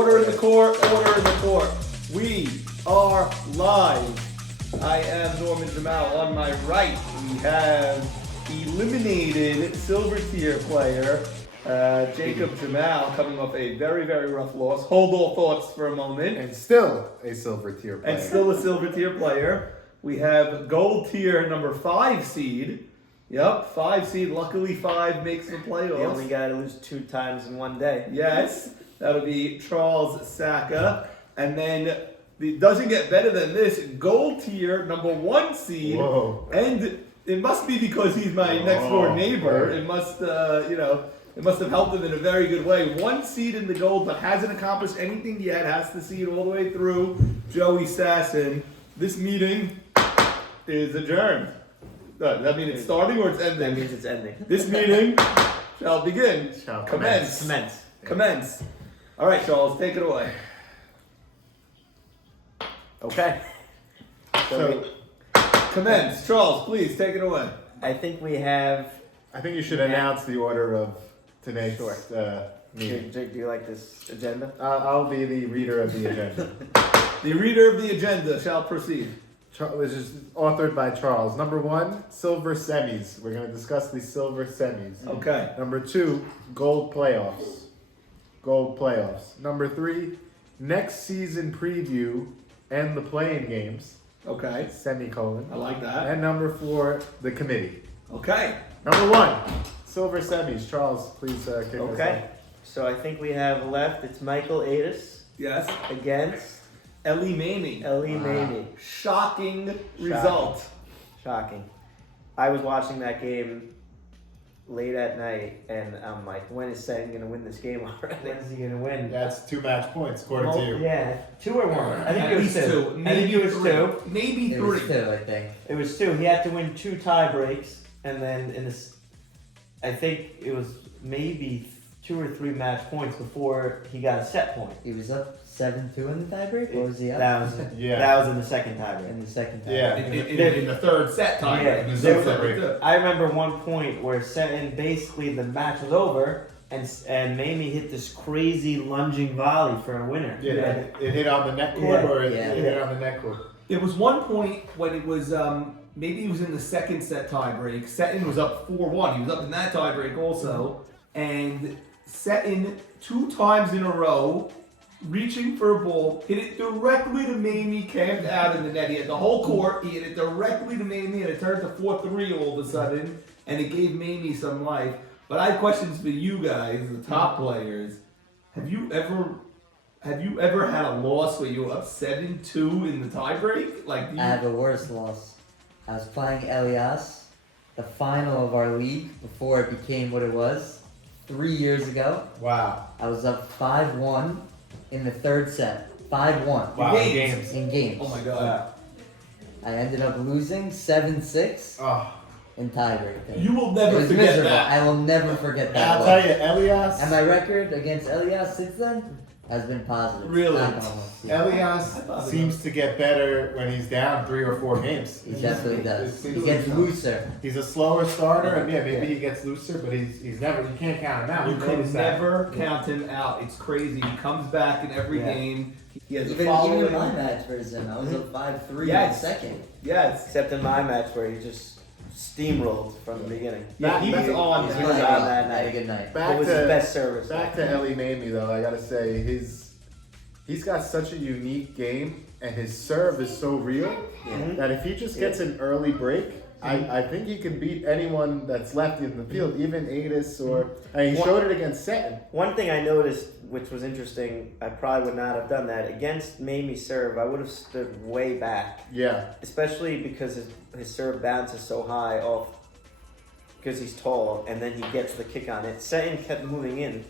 Order in the court, order in the court. We are live. I am Norman Jamal. On my right, we have eliminated silver tier player Jacob Jamal coming off a very, very rough loss. Hold all thoughts for a moment. And still a silver tier player. And still a silver tier player. We have gold tier number 5 seed. Yep, 5 seed. Luckily, 5 makes the playoffs. The only guy to lose 2 times in one day. Yes, that'll be Charles Saka. And then it doesn't get better than this. Gold tier number 1 seed. Whoa. And it must be because he's my next door neighbor. It must, it must have helped him in a very good way. 1 seed in the gold, but hasn't accomplished anything yet. Has to see it all the way through. Joey Sasson. This meeting is adjourned. Does that mean it's starting or it's ending? That means it's ending. This meeting shall begin. Shall Commence. Commence. Commence. All right, Charles, take it away. Okay. So, Commence. Charles, please take it away. I think we have. I think you should announce the order of tonight's Sure. meeting. Do you like this agenda? I'll be the reader of the agenda. The reader of the agenda shall proceed. This is authored by Charles. Number 1, silver semis. We're going to discuss the silver semis. Okay. Number 2, gold playoffs. Gold playoffs. Number 3, next season preview and the playing games. Okay. Semicolon. I like that. And number 4, the committee. Okay. Number 1, silver semis. Charles, please kick us Okay. So I think we have left. It's Michael Adis Yes. against Ellie Mamie. Ellie Mamie. Shocking result. Shocking. I was watching that game late at night, and I'm like, when is Satan going to win this game already? When is he going to win? That's 2 match points, according to you. Yeah, 2 or 1. I think At it was least 2. two. I think Maybe it was 3. 2. Maybe It was 3. two, I think. It was 2. He had to win 2 tie breaks, and then in this, I think it was maybe 2 or 3 match points before he got a set point. He was up 7-2 in the tiebreak, or was he up? That was Yeah. that was in the second tiebreak. In the second time. Yeah. In the third set time. Yeah. In the There third was- set. I remember one point where Seton basically the match was over, and Mamie hit this crazy lunging volley for a winner. Yeah, it hit on the net cord, Yeah. or it Yeah. hit on the net cord. There was one point when it was maybe it was in the second set tiebreak. Seton was up 4-1. He was up in that tiebreak also, and Seton 2 times in a row, reaching for a ball, hit it directly to Mamie, camped out in the net. He had the whole court. He hit it directly to Mamie, and it turned to 4-3 all of a sudden, and it gave Mamie some life. But I have questions for you guys, the top players. Have you ever had a loss where you were up 7-2 in the tiebreak? Like, I had the worst loss. I was playing Elias, the final of our league, before it became what it was, 3 years ago. Wow. I was up 5-1 in the third set. 5-1. Wow. games. In games. Oh my god. I ended up losing 7-6 Oh. in tiebreak. You will It never was forget miserable. that. I will never forget that. I'll loss. tell you, Elias. And my record against Elias since then has been positive. Really? Knock on wood. Yeah. Elias seems to get better when he's down 3 or 4 games. He definitely does. It He gets seems- looser. He's a slower starter, and maybe he gets looser, but he's never. You can't count him out. You We've could noticed that. never count him out. It's crazy. He comes back in every Yeah. game. He has a Even following. in my match versus him, I was up 5-3 Yes. in the second. Yes. Except in my match where he just steamrolled from the beginning. Yeah, he was on. He was on that Had a night. good night. What was his best service? Back to Ellie Mamie though, I gotta say he's got such a unique game, and his serve is so real Mhm. that if he just gets an early break, I think he can beat anyone that's left in the field, even Adis or. And he showed it against Seton. One thing I noticed, which was interesting, I probably would not have done that against Mamie's serve. I would have stood way back, Yeah, especially because his serve bounces so high off because he's tall, and then he gets the kick on it. Seton kept moving in.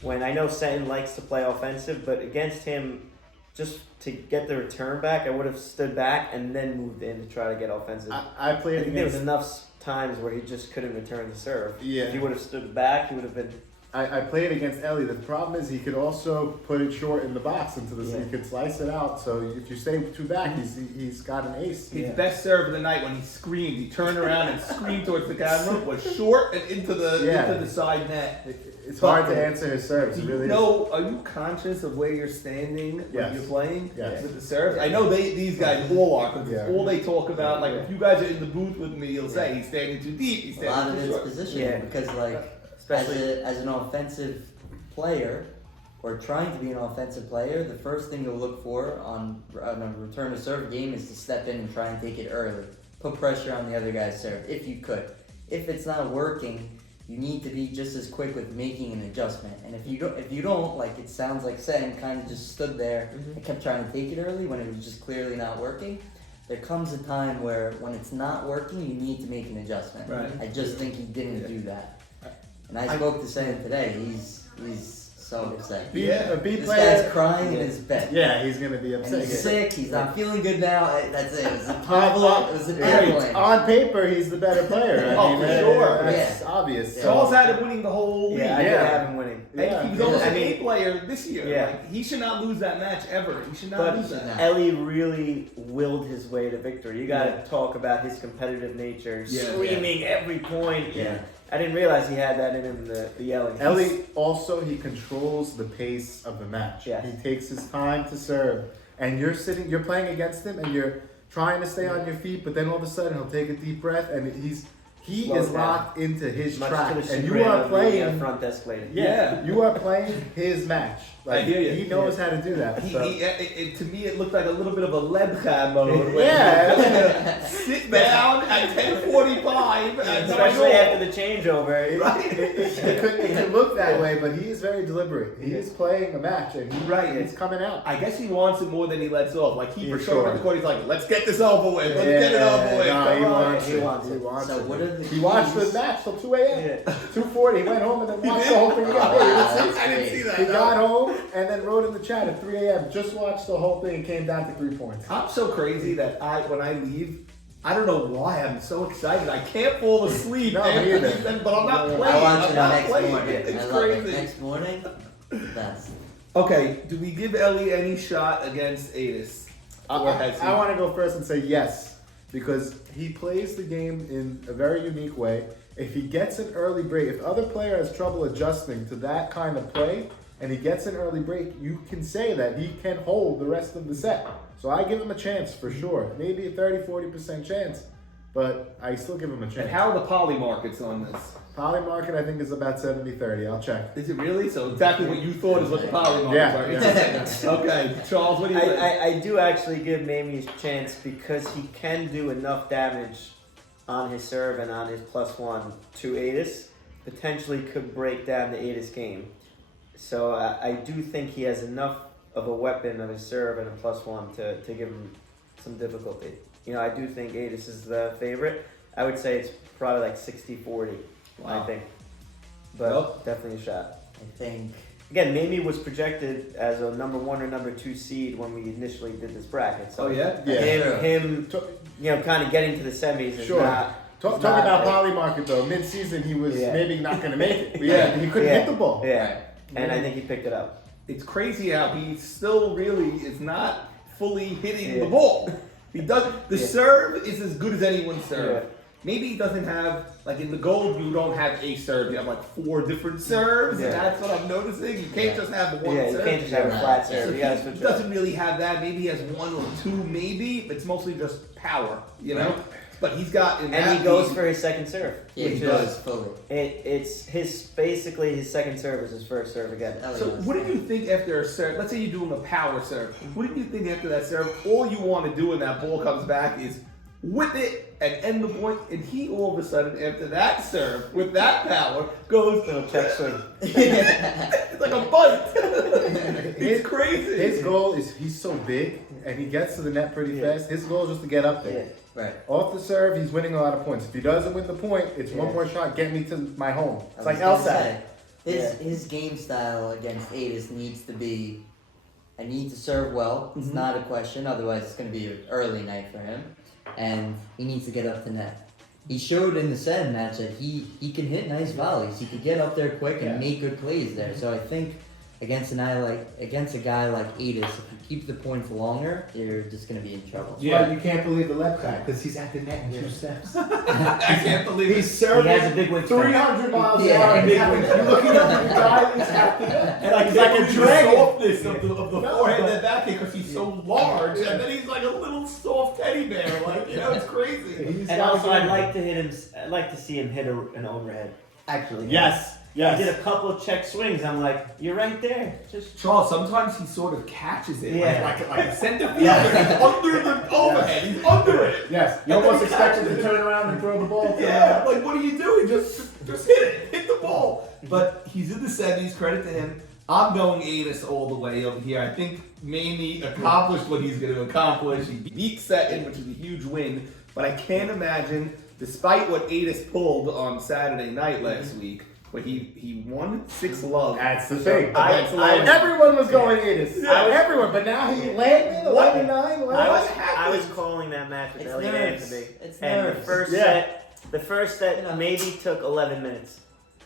When I know Seton likes to play offensive, but against him, just to get the return back, I would have stood back and then moved in to try to get offensive. I I played think there was against. enough times where he just couldn't return the serve. Yeah. If he would have stood back, he would have been. I played against Ellie. The problem is he could also put it short in the box into the. Yeah. He could slice it out. So if you stay too back, he's got an ace. His Yeah. best serve of the night when he screamed. He turned around and screamed towards the camera. Was short and into the Yeah. side net. It's hard to answer his serves. Do It you really is. know? Are you conscious of where you're standing when Yes. you're playing Yes. with the serve? I know these guys all are because Yeah. all they talk about. Like if you guys are in the booth with me, you'll say he's standing too deep. He's A lot standing of too it's short. position Yeah. because like Especially as an offensive player or trying to be an offensive player, the first thing you'll look for on a return to serve game is to step in and try and take it early. Put pressure on the other guy's serve if you could. If it's not working, you need to be just as quick with making an adjustment. And if you don't, like it sounds like Sen kind of just stood there and kept trying to take it early when it was just clearly not working. There comes a time where when it's not working, you need to make an adjustment. Right. I just think he didn't do that. And I spoke to Sen today. He's so upset. A B This player. guy's crying in his bed. Yeah, he's gonna be And upset. he's sick. He's not feeling good now. That's it. It was a problem. It was an avalanche. On paper, he's the better player. Oh, for sure. That's obvious. Charles had him winning the whole league. yeah, I did Yeah. have him winning. Yeah. And he was almost I an mean- A player this year. Yeah. Like, he should not lose that match ever. He should not But lose that. No. Ellie really willed his way to victory. You got to talk about his competitive nature, Yeah. screaming every point. Yeah. I didn't realize he had that in him, the yelling. Ellie also he controls the pace of the match. Yes. He takes his time to serve, and you're playing against him, and you're trying to stay on your feet, but then all of a sudden he'll take a deep breath, and he Slows is down. locked into his Much track, to the and you chagrin are of the, playing. front desk lady. Yeah. You are playing his match. I hear you. He knows how to do that. So. To me, it looked like a little bit of a Lebka mode. where Yeah. he sit down at 10:45. and Especially go. after the changeover. It could look that way, but he is very deliberate. He is playing a match, and Right. he's coming out. I guess he wants it more than he lets off. Like he Yeah, for sure. sure. The court, he's like, let's get this over with. Let's get it over with. No, Come he on." wants He it. wants He it. wants So it. what are the He watched the keys? match till 2 a.m. Yeah. 2:40. He went home and then watched the whole thing again. Wow, Hey, that's I didn't great. see that. he no. got home and then wrote in the chat at 3 a.m. Just watched the whole thing and came down to 3 points. I'm so crazy that when I leave, I don't know why I'm so excited. I can't fall asleep. No, after me either. these things, but I'm not No, playing. I watch I'm it not next playing. morning. It's I love it. crazy. Next morning, best. Okay, do we give Ellie any shot against Adis? Or has he? I want to go first and say yes, because he plays the game in a very unique way. If he gets an early break, if other player has trouble adjusting to that kind of play, and he gets an early break, you can say that he can hold the rest of the set. So I give him a chance for sure. Maybe a 30-40% chance, but I still give him a chance. And how are the poly markets on this? Poly market, I think, is about 70-30. I'll check. Is it really? So exactly what you thought is what the poly markets Yeah, are. yeah. Okay, Charles, what do you think? I do actually give Mamie a chance because he can do enough damage on his serve and on his +1 to Adis. Potentially could break down the Adis game. So I do think he has enough of a weapon of his serve and a +1 to give him some difficulty. You know, I do think Adis is the favorite. I would say it's probably like 60-40, Wow. I think. But Well. definitely a shot. I think. Again, Mamie was projected as a number 1 or number 2 seed when we initially did this bracket. So Oh yeah. Yeah. Sure. him, To- you know, kind of getting to the semis is Sure. not. Talk not- about poly market though. Mid-season, he was Yeah. maybe not going to make it. Yeah. He couldn't Yeah. hit the ball. Yeah, Right. and I think he picked it up. It's crazy how he still really is not fully hitting the Yeah. ball. He does. The Yeah. serve is as good as anyone's serve. Yeah. Maybe he doesn't have, like in the gold, you don't have a serve. You have like 4 different serves. Yeah. And that's what I'm noticing. You can't Yeah. just have the one Yeah, you serve. can't just have a flat serve. So You gotta he switch it doesn't up. really have that. Maybe he has 1 or 2, maybe. But it's mostly just power, you know? But he's got in And that he goes league- for his second serve, Yeah, which he goes fully. it's basically his second serve is his first serve again. Ellie So was- what do you think after a serve? Let's say you're doing a power serve. What do you think after that serve? All you want to do when that ball comes back is whip it and end the point. And he all of a sudden after that serve with that power goes Little check swing. it's like a bite. It's crazy. His goal is he's so big and he gets to the net pretty fast. His goal is just to get up there. Yeah. Right. Off the serve, he's winning a lot of points. If he doesn't win the point, it's one Yeah. more shot, get me to my home. I It's was like gonna LSAT. say, Yeah. his game style against Adis needs to be. I need to serve well. It's Mhm. not a question. Otherwise, it's going to be an early night for him, and he needs to get up to net. He showed in the Sen match that he can hit nice volleys. He could get up there quick and Yeah. make good plays there. So I think against a guy like Adis, if you keep the points longer, you're just gonna be in trouble. Yeah, you can't believe the left guy because he's at the net in 2 steps. I can't believe He's it. serving He has a big wingspan. 300 miles an Yeah, hour. big You're looking at the guy who's at the net. And I He's can't like a believe dragon. the softness of the No, forehead but- and backhand because he's so large, and then he's like a little soft teddy bear. Like, you know, it's crazy. He's And got also, a I'd good- like to hit him. I'd like to see him hit an overhead. Actually, Yes, He did yes. a couple of check swings. I'm like, you're right there. Just Charles, sometimes he sort of catches it, Yeah. like a center fielder. He's under the overhead. He's under it. Yes, you And then almost he expect him catches to it. turn around and throw the ball. To Yeah, like what are you doing? Just hit it, hit the ball. But he's in the 70s. Credit to him. I'm going Adis all the way over here. I think Maney accomplished what he's going to accomplish. He beat Seton, which is a huge win. But I can't imagine, despite what Adis pulled on Saturday night last week, but he won 6-love. That's the thing. Against Logan. Everyone was going Adis. Yeah. Everyone, but now he landed 11-9. I was calling that match with It's Elliot nerves. Anthony. It's And nerves. the first set You know. maybe took 11 minutes.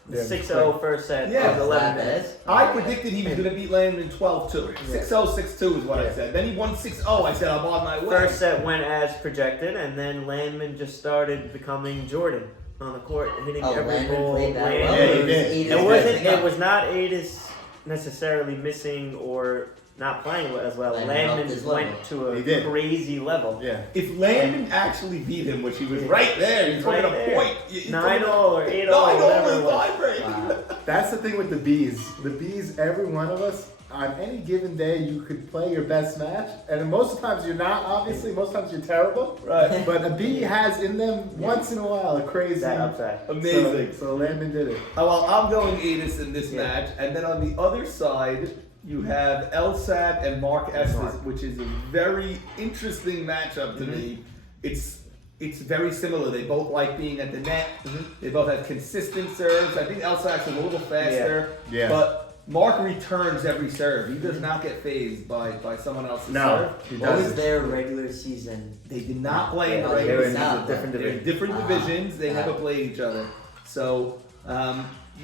The Yeah, 6-0 first set Yeah. was 11 Slap minutes. ass. I predicted he was going to beat Landon 12-2. 6-0, 6-2 is what I Yeah. said. Then he won 6-0. I said, I'm on my way. First set went as projected, and then Landman just started becoming Jordan on the court, hitting Oh, every Landon ball. played that Landon- well. Yeah, he or was did. Adis It wasn't. messing up? It was not Adis necessarily missing or not playing as well. Landman Landman upped his went level. to He a did. crazy level. Yeah. If Landon actually beat him, which he was right there, he's Right talking a there. point. You're 9-0 talking or 8-0 about- or 9-0 whatever is it was. vibrating. That's the thing with the bees. The bees, every one of us, on any given day, you could play your best match, and most of the times you're not. Obviously, most times you're terrible. Right. But a bee has in them once in a while a crazy. That upside. Amazing. So Landon did it. Oh, well, I'm going Adis in this Yeah. match, and then on the other side, you have Elsack and Mark Estes, Mark. which is a very interesting matchup to me. It's very similar. They both like being at the net. They both have consistent serves. I think Elsack's a little faster, Yeah. but Mark returns every serve. He does not get phased by someone else's No, serve. he What was doesn't. their regular season? They did not play in the Yeah, they regular were season. not. Different They're in division. different Ah. divisions. They Ah. never played each other. So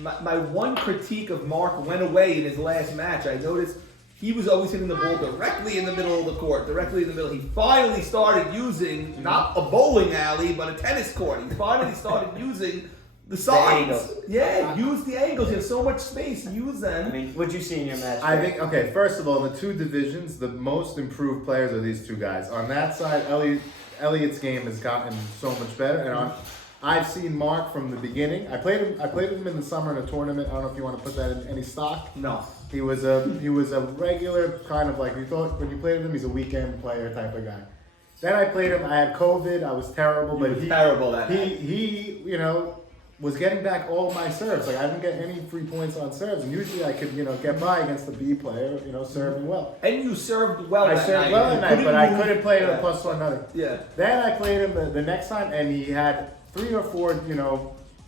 my one critique of Mark went away in his last match. I noticed he was always hitting the ball directly in the middle of the court, directly in the middle. He finally started using not a bowling alley, but a tennis court. He finally started using the sides. angles. Yeah, use the angles. You have so much space. Use them. I mean, what'd you see in your match? I think, okay, first of all, in the two divisions, the most improved players are these two guys. On that side, Elliot's game has gotten so much better, and I've seen Mark from the beginning. I played with him in the summer in a tournament. I don't know if you want to put that in any stock. No. He was a regular kind of like, you thought when you played with him, he's a weekend player type of guy. Then I played him. I had COVID. I was terrible, He but was terrible at that. he was getting back all my serves. Like I didn't get any free points on serves, and usually I could get by against the B player, serving well. And you served well I that served night. well You that night, but I move. couldn't play Yeah. the +1 nothing. Yeah. Then I played him the next time, and he had 3 or 4,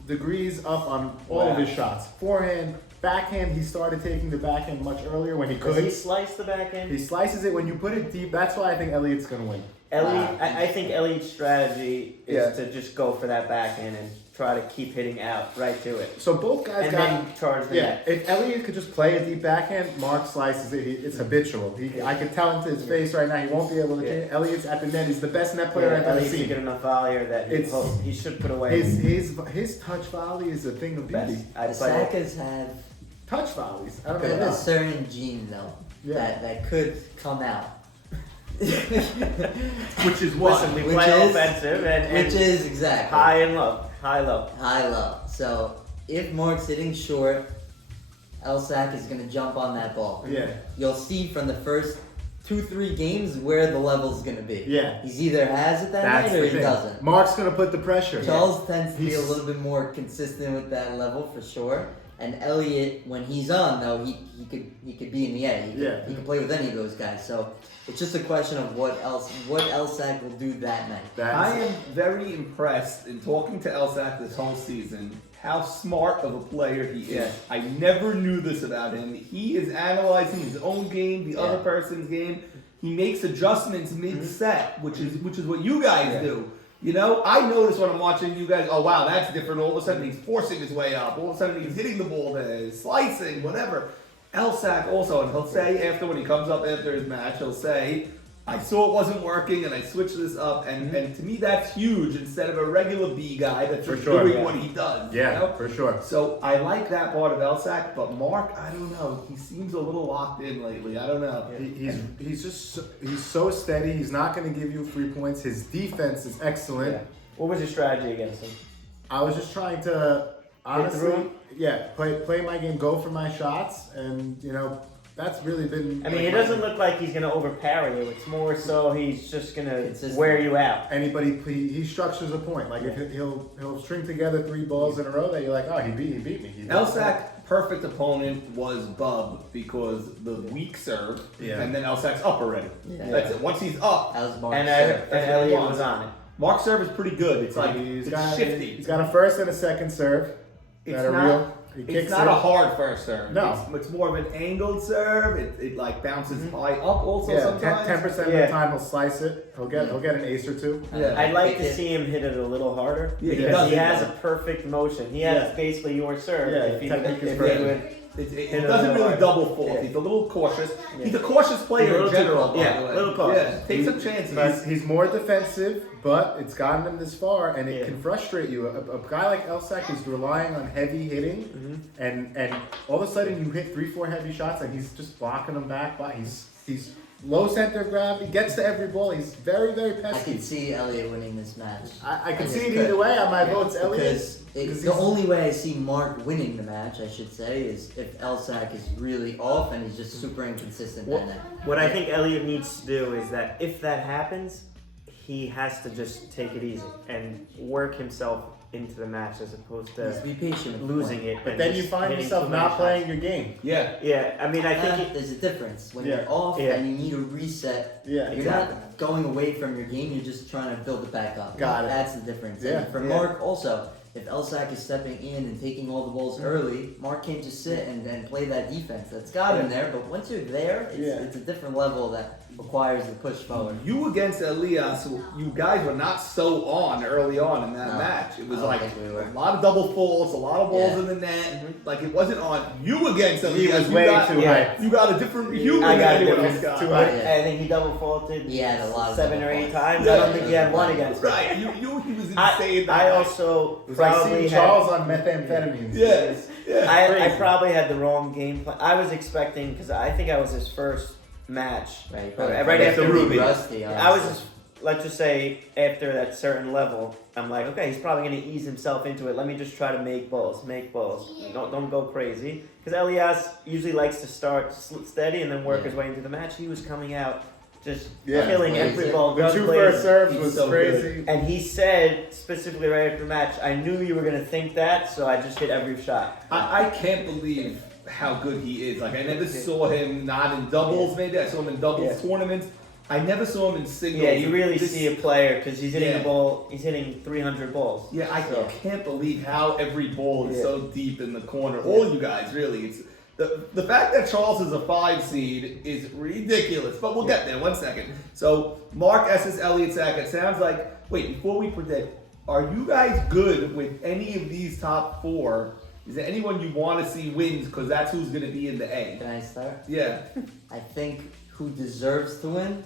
degrees up on all of Wow. his shots. Forehand, backhand. He started taking the backhand much earlier when he Does he could. slice the back end? He slices it when you put it deep. That's why I think Elliot's gonna win. Elliot, I think Elliot's strategy is Yeah. to just go for that backhand and try to keep hitting out right to it, So both guys and got. then charge the Yeah, net. if Elliot could just play a deep backhand, Mark slices it. It's habitual. I could tell him to his face right now. He won't be able to. Yeah. Elliot's at the net. He's the best net player I've ever Elliot's a seen. good enough volleyer that It's- he should put away. His touch volley is a thing of best. beauty. I The play Sakas have Touch volleys. I don't know. a about. certain gene though Yeah. that could come out. Which is what? Listen, we Which play is- offensive and Which is exactly high and low, high low. high low. So if Mark's hitting short, Elsack is gonna jump on that ball. Yeah. You'll see from the first 2-3 games where the level's gonna be. Yeah. He's either has it that That's night or the he thing. doesn't. Mark's gonna put the pressure. Charles tends to be a He's- little bit more consistent with that level for sure. And Elliot, when he's on though, he could be in the A. He can play with any of those guys. So it's just a question of what Elsack will do that night. I am very impressed in talking to Elsack this whole season how smart of a player he is. Yeah. I never knew this about him. He is analyzing his own game, the other person's game. He makes adjustments mid-set, which is what you guys do. I notice when I'm watching you guys, oh wow, that's different. All of a sudden he's forcing his way up. All of a sudden he's hitting the ball there, slicing, whatever. Elsack also, and he'll say after when he comes up after his match, he'll say, I saw it wasn't working and I switched this up, and to me that's huge instead of a regular B guy that's For just sure, doing yeah. what he does. Yeah, You know? for sure. So I like that part of Elsack, but Mark, I don't know. He seems a little locked in lately. I don't know. He's so steady. He's not going to give you 3 points. His defense is excellent. Yeah. What was your strategy against him? I was just trying to honestly, through him? play my game, go for my shots, and that's really been. I mean, it doesn't look like he's gonna overpower you. It's more so he's just gonna Consistent. wear you out. Anybody, he structures a point. Like if he'll string together 3 balls in a row that you're like, oh, he beat me. Elsack, perfect opponent was Bub because the weak serve, Yeah. and then Elsack's up already. Yeah. That's it. Once he's up, How's Mark And serve? Elliot was on it. Mark's serve is pretty good. It's like He's it's got shifty. He's got a first and a second serve It's that are not- real. He It's kicks not it. a hard first serve. No. It's more of an angled serve. It like bounces high up also Yeah, sometimes. 10% of Yeah. the time he'll slice it. He'll get an ace or two. Yeah. I'd like to Kick it. see him hit it a little harder Yeah, he because does he it. has a perfect motion. He has Yeah. basically your serve. Yeah, if he, technique is if perfect. he would, It Hit doesn't it a little really hard. double fault. Yeah. He's a little cautious. Yeah. He's a cautious player Little in too- general. by yeah, the way. little cautious. Yeah, take some chances. He's more defensive, but it's gotten him this far, and it Yeah. can frustrate you. A guy like Elsack is relying on heavy hitting, and all of a sudden you hit 3-4 heavy shots, and he's just blocking them back. But he's low center of gravity, gets to every ball. He's very, very I pesky. could see Elliot winning this match. I can I see just it either could. way. My vote's Elliot. Because Because the he's- only way I see Mark winning the match, I should say, is if Elsack is really off and he's just super inconsistent Well, that night. what I think Elliot needs to do is that if that happens, he has to just take it easy and work himself into the match as opposed to Just be patient with the losing point. it. But and then you just find hitting yourself too many not shots. playing your game. Yeah. Yeah, I mean, I think There's a difference. When Yeah. you're off Yeah. and you need a reset, Yeah. you're Exactly. not going away from your game, you're just trying to build it back up. Got it. That's the difference. Yeah. And for Yeah. Mark also, if Elsack is stepping in and taking all the balls early, Mark can't just sit and play that defense. That's got him there, but once you're there, it's a different level that requires the push forward. You against Elias, you guys were not so on early on in that No, match. It was I don't like think we were. a lot of double faults, a lot of balls Yeah. in the net. Like it wasn't on you against Elias. He was you way got, too yeah. high. You got a different humor I than got a anyone different- else got. too But high. I think he double faulted. He had a lot of 7 or double 8 faults. times. Yeah. I don't think he had one against him. Right, he was insane. I that night. also It was like probably seeing had. Charles on methamphetamines. Yeah, yeah. I Crazy. probably had the wrong game plan. I was expecting because I think I was his first match. Right, Right after Ruby. Rusty, I was honestly. just, let's just say after that certain level, I'm like, okay, he's probably gonna ease himself into it. Let me just try to make balls. Don't go crazy. Because Elias usually likes to start steady and then work Yeah. his way into the match. He was coming out just Yeah. killing Blazing. every ball. The gun 2 blazing. first serves He's was so crazy. And he said specifically right after the match, I knew you were gonna think that, so I just hit every shot. I can't believe how good he is. Like I never saw him not in doubles. Maybe I saw him in doubles tournaments. I never saw him in singles. Yeah, you really This- see a player because he's hitting Yeah. the ball. He's hitting 300 balls. Yeah, I So- can't believe how every ball is Yeah. so deep in the corner. All you guys, really. It's the fact that Charles is a 5 seed is ridiculous. But we'll get there. 1 second. So Mark S.S. Elliott Sack. It sounds like. Wait, before we predict, are you guys good with any of these top 4? Is there anyone you want to see wins? Because that's who's going to be in the A. Can I start? Yeah. I think who deserves to win,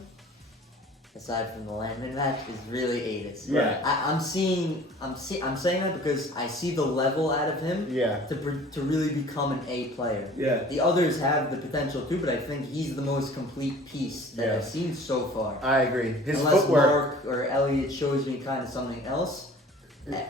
aside from the Landman match, is really Adis. Yeah. I'm saying that because I see the level out of him Yeah. to really become an A player. Yeah. The others have the potential too, but I think he's the most complete piece that Yeah. I've seen so far. I agree. His Unless footwork. Mark or Elliot shows me kind of something else.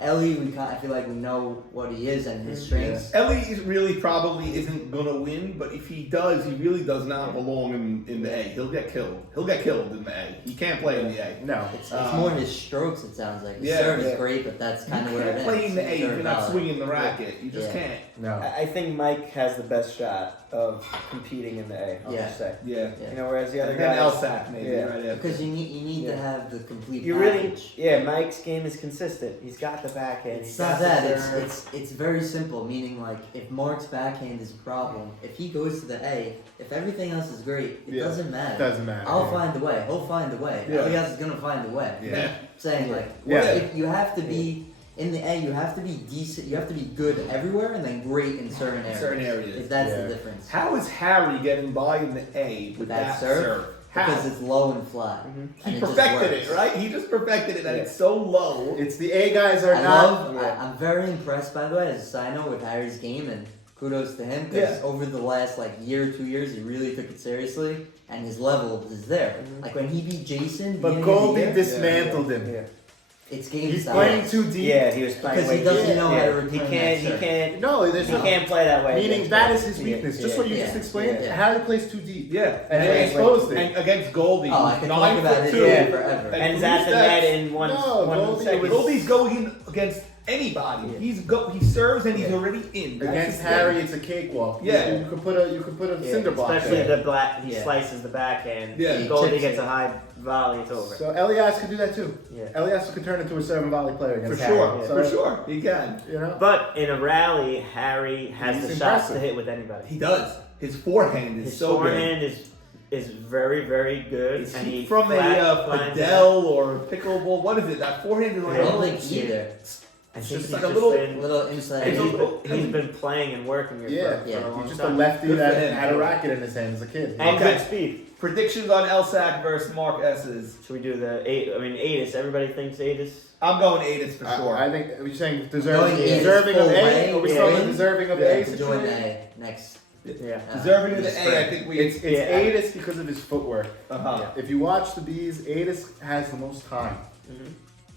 Elliot, I feel like we know what he is and his strengths. Ellie is really probably isn't gonna win, but if he does, he really does not belong in the A. He'll get killed. He'll get killed in the A. He can't play in the A. No. It's more his strokes, it sounds like. The Yeah, serve yeah. is great, but that's You kind of where it can't ends. play in the A if Third you're not ballot. swinging the racket. You just Yeah. can't. No. I think Mike has the best shot of competing in the A. I'll Yeah. just say. Yeah. Yeah. You know, whereas the other And then guys. Elsack maybe Yeah. right after. Because you need to Yeah. have the complete You really, package. yeah. Mike's game is consistent. He's got the backhand. It's he's not got the that. serve. It's very simple. Meaning, like, if Mark's backhand is a problem, if he goes to the A, if everything else is great, it Yeah. doesn't matter. Doesn't matter. I'll yeah. find a way. He'll find a way. Yeah. Elias is gonna find a way. Yeah. Saying like, Yeah. if you have to be in the A, you have to be decent. You have to be good everywhere, and then great in certain areas. Certain areas. If that's Yeah. the difference. How is Harry getting by in the A with That that serve? serve? How? Because it's low and flat. He and it just perfected works. it, right? He just perfected it, and it's so low. It's the A guys are I not. love. I'm very impressed, by the way, as a side note, with Harry's game, and kudos to him because Yeah. over the last year, 2 years, he really took it seriously, and his level is there. Like when he beat Jason, But beginning of the Goldie year, dismantled him. Yeah. it's game He's style. playing too deep. Yeah, he was playing Because way he doesn't too- know how yeah. to return He that can't. He serve. can't. No, there's He no. can't play that way. Meaning against that him. is his weakness. Yeah, Just what you yeah, just explained. yeah. Harry plays too deep. Yeah, And and, they exposed it. and against Goldie, Oh, I could talk 9 about foot it 2, yeah, forever. And three that's the steps. net in one. No, one Goldie second. was- Goldie's going in against anybody. Yeah. He serves and he's Yeah. already in. That's Against his Harry, thing. it's a cakewalk. Yeah. You could put a Yeah, cinder block especially there. the black. He Yeah. slices the backhand. Yeah. Yeah. He Goldie chips gets it. a high volley. It's over. So Elias could do that too. Yeah. Elias could turn into a serve and volley player For against sure, Harry. for So, sure, he can. You know. But in a rally, Harry has He's the shots to impressive. hit with anybody. He does. His forehand is His so forehand is very very good, good. Is and he he from flat a finds it. Padel or pickleball? What is it? That forehand is I like don't think either. I It's think just he's like a little- A been, little inside. It's a he's, little- he's been playing and working here Yeah. for a Yeah. long He's just time. a lefty Good for that him. had a racket in his hand as a kid. And Okay. good speed. Predictions on Elsack versus Mark S's. Should we do the eight? I mean, Adis. Everybody thinks Adis. I'm going Adis for sure. I think you're saying Going deserving A, deserving of full A. way, Are we yeah. still on the deserving of Yeah. A Join situation? A next. Yeah. Deserving of in the spring. A, I think we. It's Yeah. Adis because of his footwork. Uh-huh. If you watch the Bees, Adis has the most time Mhm.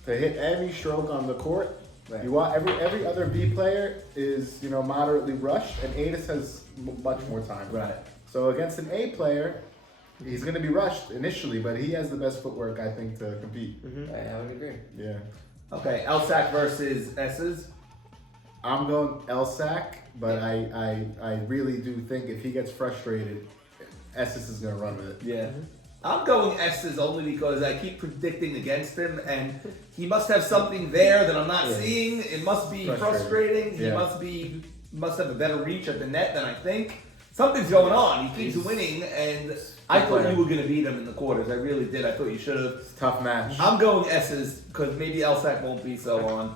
to hit any stroke on the court. Right. You want every other B player is moderately rushed, and Adis has much more time. Right. So against an A player, he's going to be rushed initially, but he has the best footwork I think to compete. Mhm. I would agree. Yeah, Okay, Elsack versus S's. I'm going Elsack, but I really do think if he gets frustrated, Esses is going to run with it. Yeah. I'm going S's only because I keep predicting against him, and he must have something there that I'm not Yeah. seeing. It must be Frustrating. frustrating. He Yeah. must have a better reach at the net than I think. Something's going on. He keeps He's- winning, and I thought player. you were going to beat him in the quarters. I really did. I thought you should have. It's a tough match. I'm going S's because maybe Elsack won't be so on.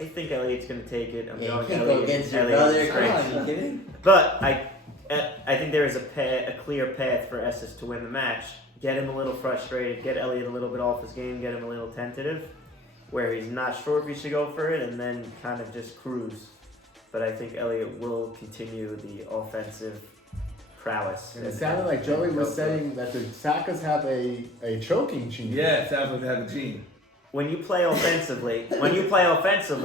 I think Elliot's gonna take it. I'm Yeah, you going can't go Elliot. against your Elliot's brother. Come great. on, you kidding? But I think there is a clear path for Estes to win the match. Get him a little frustrated, get Elliot a little bit off his game, get him a little tentative, where he's not sure if he should go for it, and then kind of just cruise. But I think Elliot will continue the offensive prowess. And it sounded like Joey was saying that the Sakas have a choking gene. Yeah, it sounds like they have a gene. when you play offensively,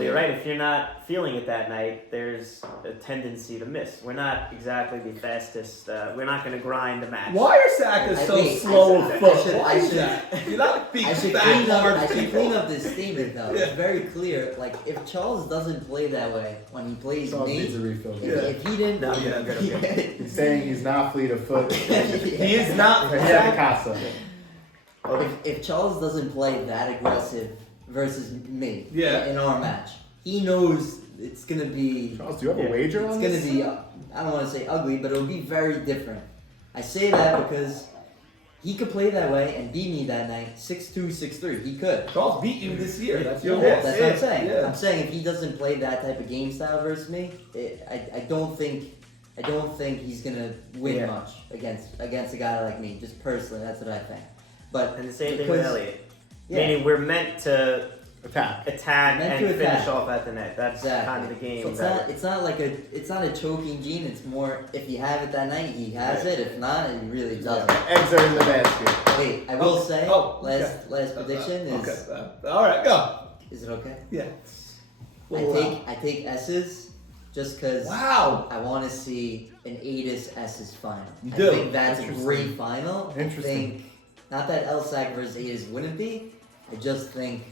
right? If you're not feeling it that night, there's a tendency to miss. We're not exactly the fastest. We're not going to grind the match. Why are Sakas I so think- slow I of should- foot? I should- Why I is should- that? You're not big, I should fat, clean up. large I should people. clean up this statement though. Yeah. It's very clear. Like if Charles doesn't play that way when he plays Charles me, needs a refill. if, Yeah. if he didn't, No, yeah, okay. He's saying he's not fleet of foot. He is not. He's at Casa. if Charles doesn't play that aggressive versus me Yeah. in our match, he knows it's gonna be. Charles, do you have a Yeah. wager It's on gonna this? be. I don't want to say ugly, but it'll be very different. I say that because he could play that way and beat me that night, 6-2, 6-3. He could. Charles beat you this year. That's your Yeah, loss. that's what I'm saying. Yeah. I'm saying if he doesn't play that type of game style versus me, I don't think he's gonna win Yeah. much against a guy like me. Just personally, that's what I think. But And the same thing with because- Elliot. yeah, Meaning we're meant to Attack. attack Meant and to finish attack. off at the net. That's exactly. kind of the game. So it's that- it's not a choking gene. It's more if you have it that night, he has it. If not, he really doesn't. Eggs are in the basket. Wait, I will say okay. last prediction is Okay. All right, go. is it okay? Yeah. I take S's just because. Wow. I want to see an Adis S's final. You I do? think that's a Interesting. great final. I Interesting. think not that Elsack versus Adis wouldn't be. I just think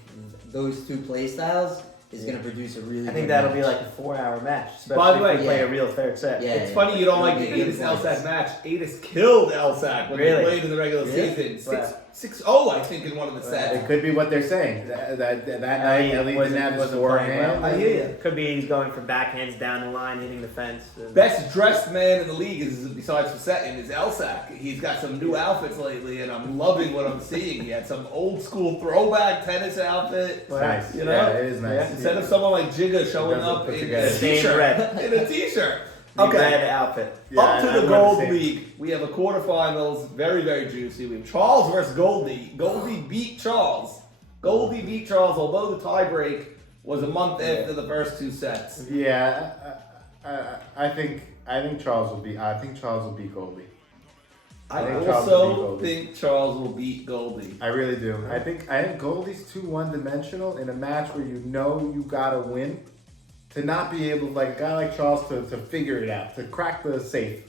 those two play styles is going to produce a really. I think good that'll be match. like a 4-hour match. Especially By the way, if we play yeah. a real third set. Yeah, It's yeah. funny you don't like the It'll be good Adis points. Elsack match. Adis killed Elsack when Really? they played in the regular Yeah. season. Wow. 6-0, I think, in one of the sets. It could be what they're saying. That night, Elliot Ellie wasn't- didn't have his wasn't playing forehand. well. I hear you. Could be he's going for backhands down the line, hitting the fence. and- Best dressed man in the league is, besides Fasettin, is Elsack. He's got some new outfits lately, and I'm loving what I'm seeing. He had some old school throwback tennis outfit. Nice. You know? Yeah, it is nice. Yeah. instead of someone like Jigga showing Doesn't up put in together. a Same t-shirt. red. In a t-shirt. The Okay. red outfit. Yeah, Up to I the wear Gold same. League, we have a quarterfinals, very, very juicy. We have Charles versus Goldie. Goldie beat Charles. Goldie beat Charles, although the tiebreak was a month after the first two sets. Yeah, I think Charles will beat. I think Charles will beat Goldie. I think Charles will beat also Goldie. think Charles will beat Goldie. I really do. I think Goldie's too one-dimensional in a match where you know you gotta win. To not be able, like a guy like Charles, to figure it out, to crack the safe.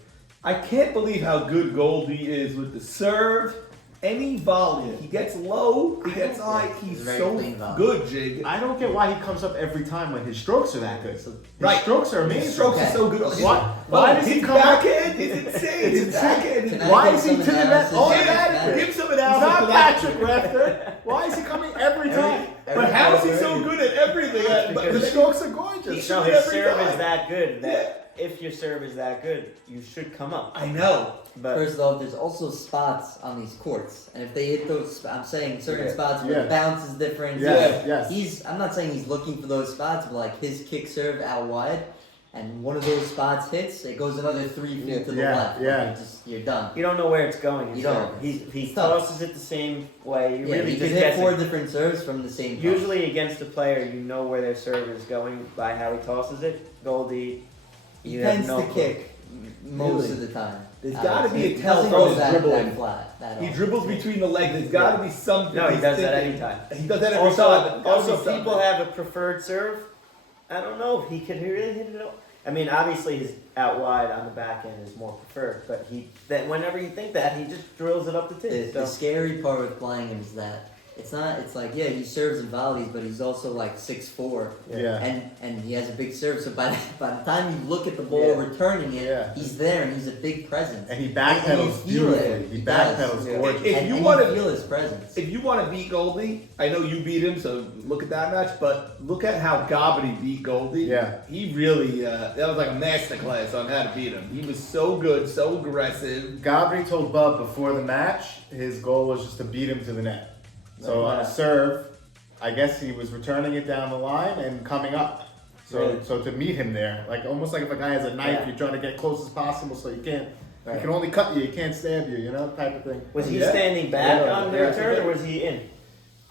I can't believe how good Goldie is with the serve. Any volley, he gets low, he gets high. He's It's a very so clean volley. good, Jig. I don't get why he comes up every time when his strokes are that good. His Right. strokes are amazing. His strokes Okay. are so good. Why does he his come up- backhand is insane. It's His insane. backhand Can is I Why give is he some to the net? analysis Oh, on yeah, that? give some He's analysis. not for that. Patrick Rafter. Why is he coming every time? But how is he so good at everything? But His then strokes are he gorgeous. should No, be his every serve time. is that good that if your serve is that good, you should come up. I know. But First off, there's also spots on these courts, and if they hit those, I'm saying certain Yeah. spots where Yeah. the bounce is different. Yes, yes. I'm not saying he's looking for those spots, but like his kick serve out wide, and one of those spots hits, it goes another 3 feet to the Yeah, left. yeah. You're done. you don't know where it's going. You don't. He It's tough. tosses it the same way. You Yeah, really you just can hit guessing. 4 different serves from the same. toss. Usually against a player, you know where their serve is going by how he tosses it. Goldie, he you have tends no to clue. kick most Really? of the time. There's gotta be a He tell doesn't from go his that dribbling. flat. That He often. dribbles between the legs. There's got to be something. No, he he's does that thinking. anytime. He does that every Also, time. but there's gotta be people something. have a preferred serve. I don't know. He could really hit it. I mean, obviously his out wide on the back end is more preferred, but whenever you think that, he just drills it up the tip. The So scary part with playing him is that it's not. It's like he serves and volleys, but he's also like 6'4", Yeah. and he has a big serve. So by the time you look at the ball Yeah. returning it, Yeah. he's there and he's a big presence. And he And backpedals you feel it. beautifully. He He does. backpedals Yeah. gorgeous. If and, you and wanna- feel his presence. If you want to beat Goldie, I know you beat him, so look at that match. But look at how Gobity beat Goldie. Yeah. He really, that was like a masterclass on how to beat him. He was so good, so aggressive. Gabri told Bub before the match his goal was just to beat him to the net. So on Yeah. a serve, I guess he was returning it down the line and coming up. So Really? so to meet him there, like almost like if a guy has a knife, Yeah. you're trying to get close as possible so you can't. He Right. can only cut you, he can't stab you, you know, type of thing. was he Yeah. standing back Yeah, on the yeah, return, yeah. or was he in?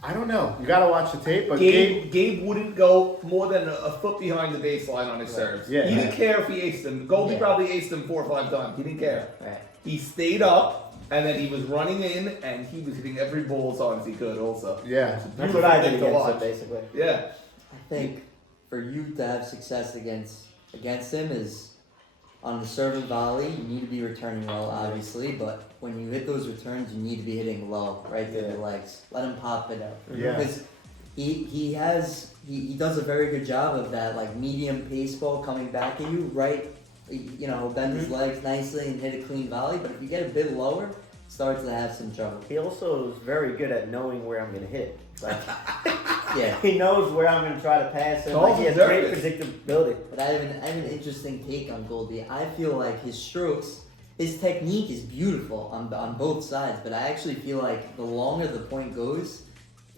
I don't know. You gotta watch the tape, but Gabe, Gabe wouldn't go more than a foot behind the baseline on his Right. serves. Yeah. He didn't care if he aced him. Goldie Yeah. probably aced him 4 or 5 times. He didn't care. Right. He stayed up, and then he was running in, and he was hitting every ball as hard as he could. Also, yeah. It's a That's beautiful what I thing did to against him, watch. basically. Yeah. I think for you to have success against him is on the serve and volley. You need to be returning well, obviously, but when you hit those returns, you need to be hitting low, right through Yeah. the legs. Let him pop it up. Yeah. Because he does a very good job of that, like medium pace ball coming back at you, right? You know, bend his legs nicely and hit a clean volley. But if you get a bit lower, it starts to have some trouble. He also is very good at knowing where I'm going to hit. Like Yeah. he knows where I'm going to try to pass him. Charles Like, he has observed great it. predictability. But I have an interesting take on Goldie. I feel like his strokes, his technique is beautiful on both sides, but I actually feel like the longer the point goes,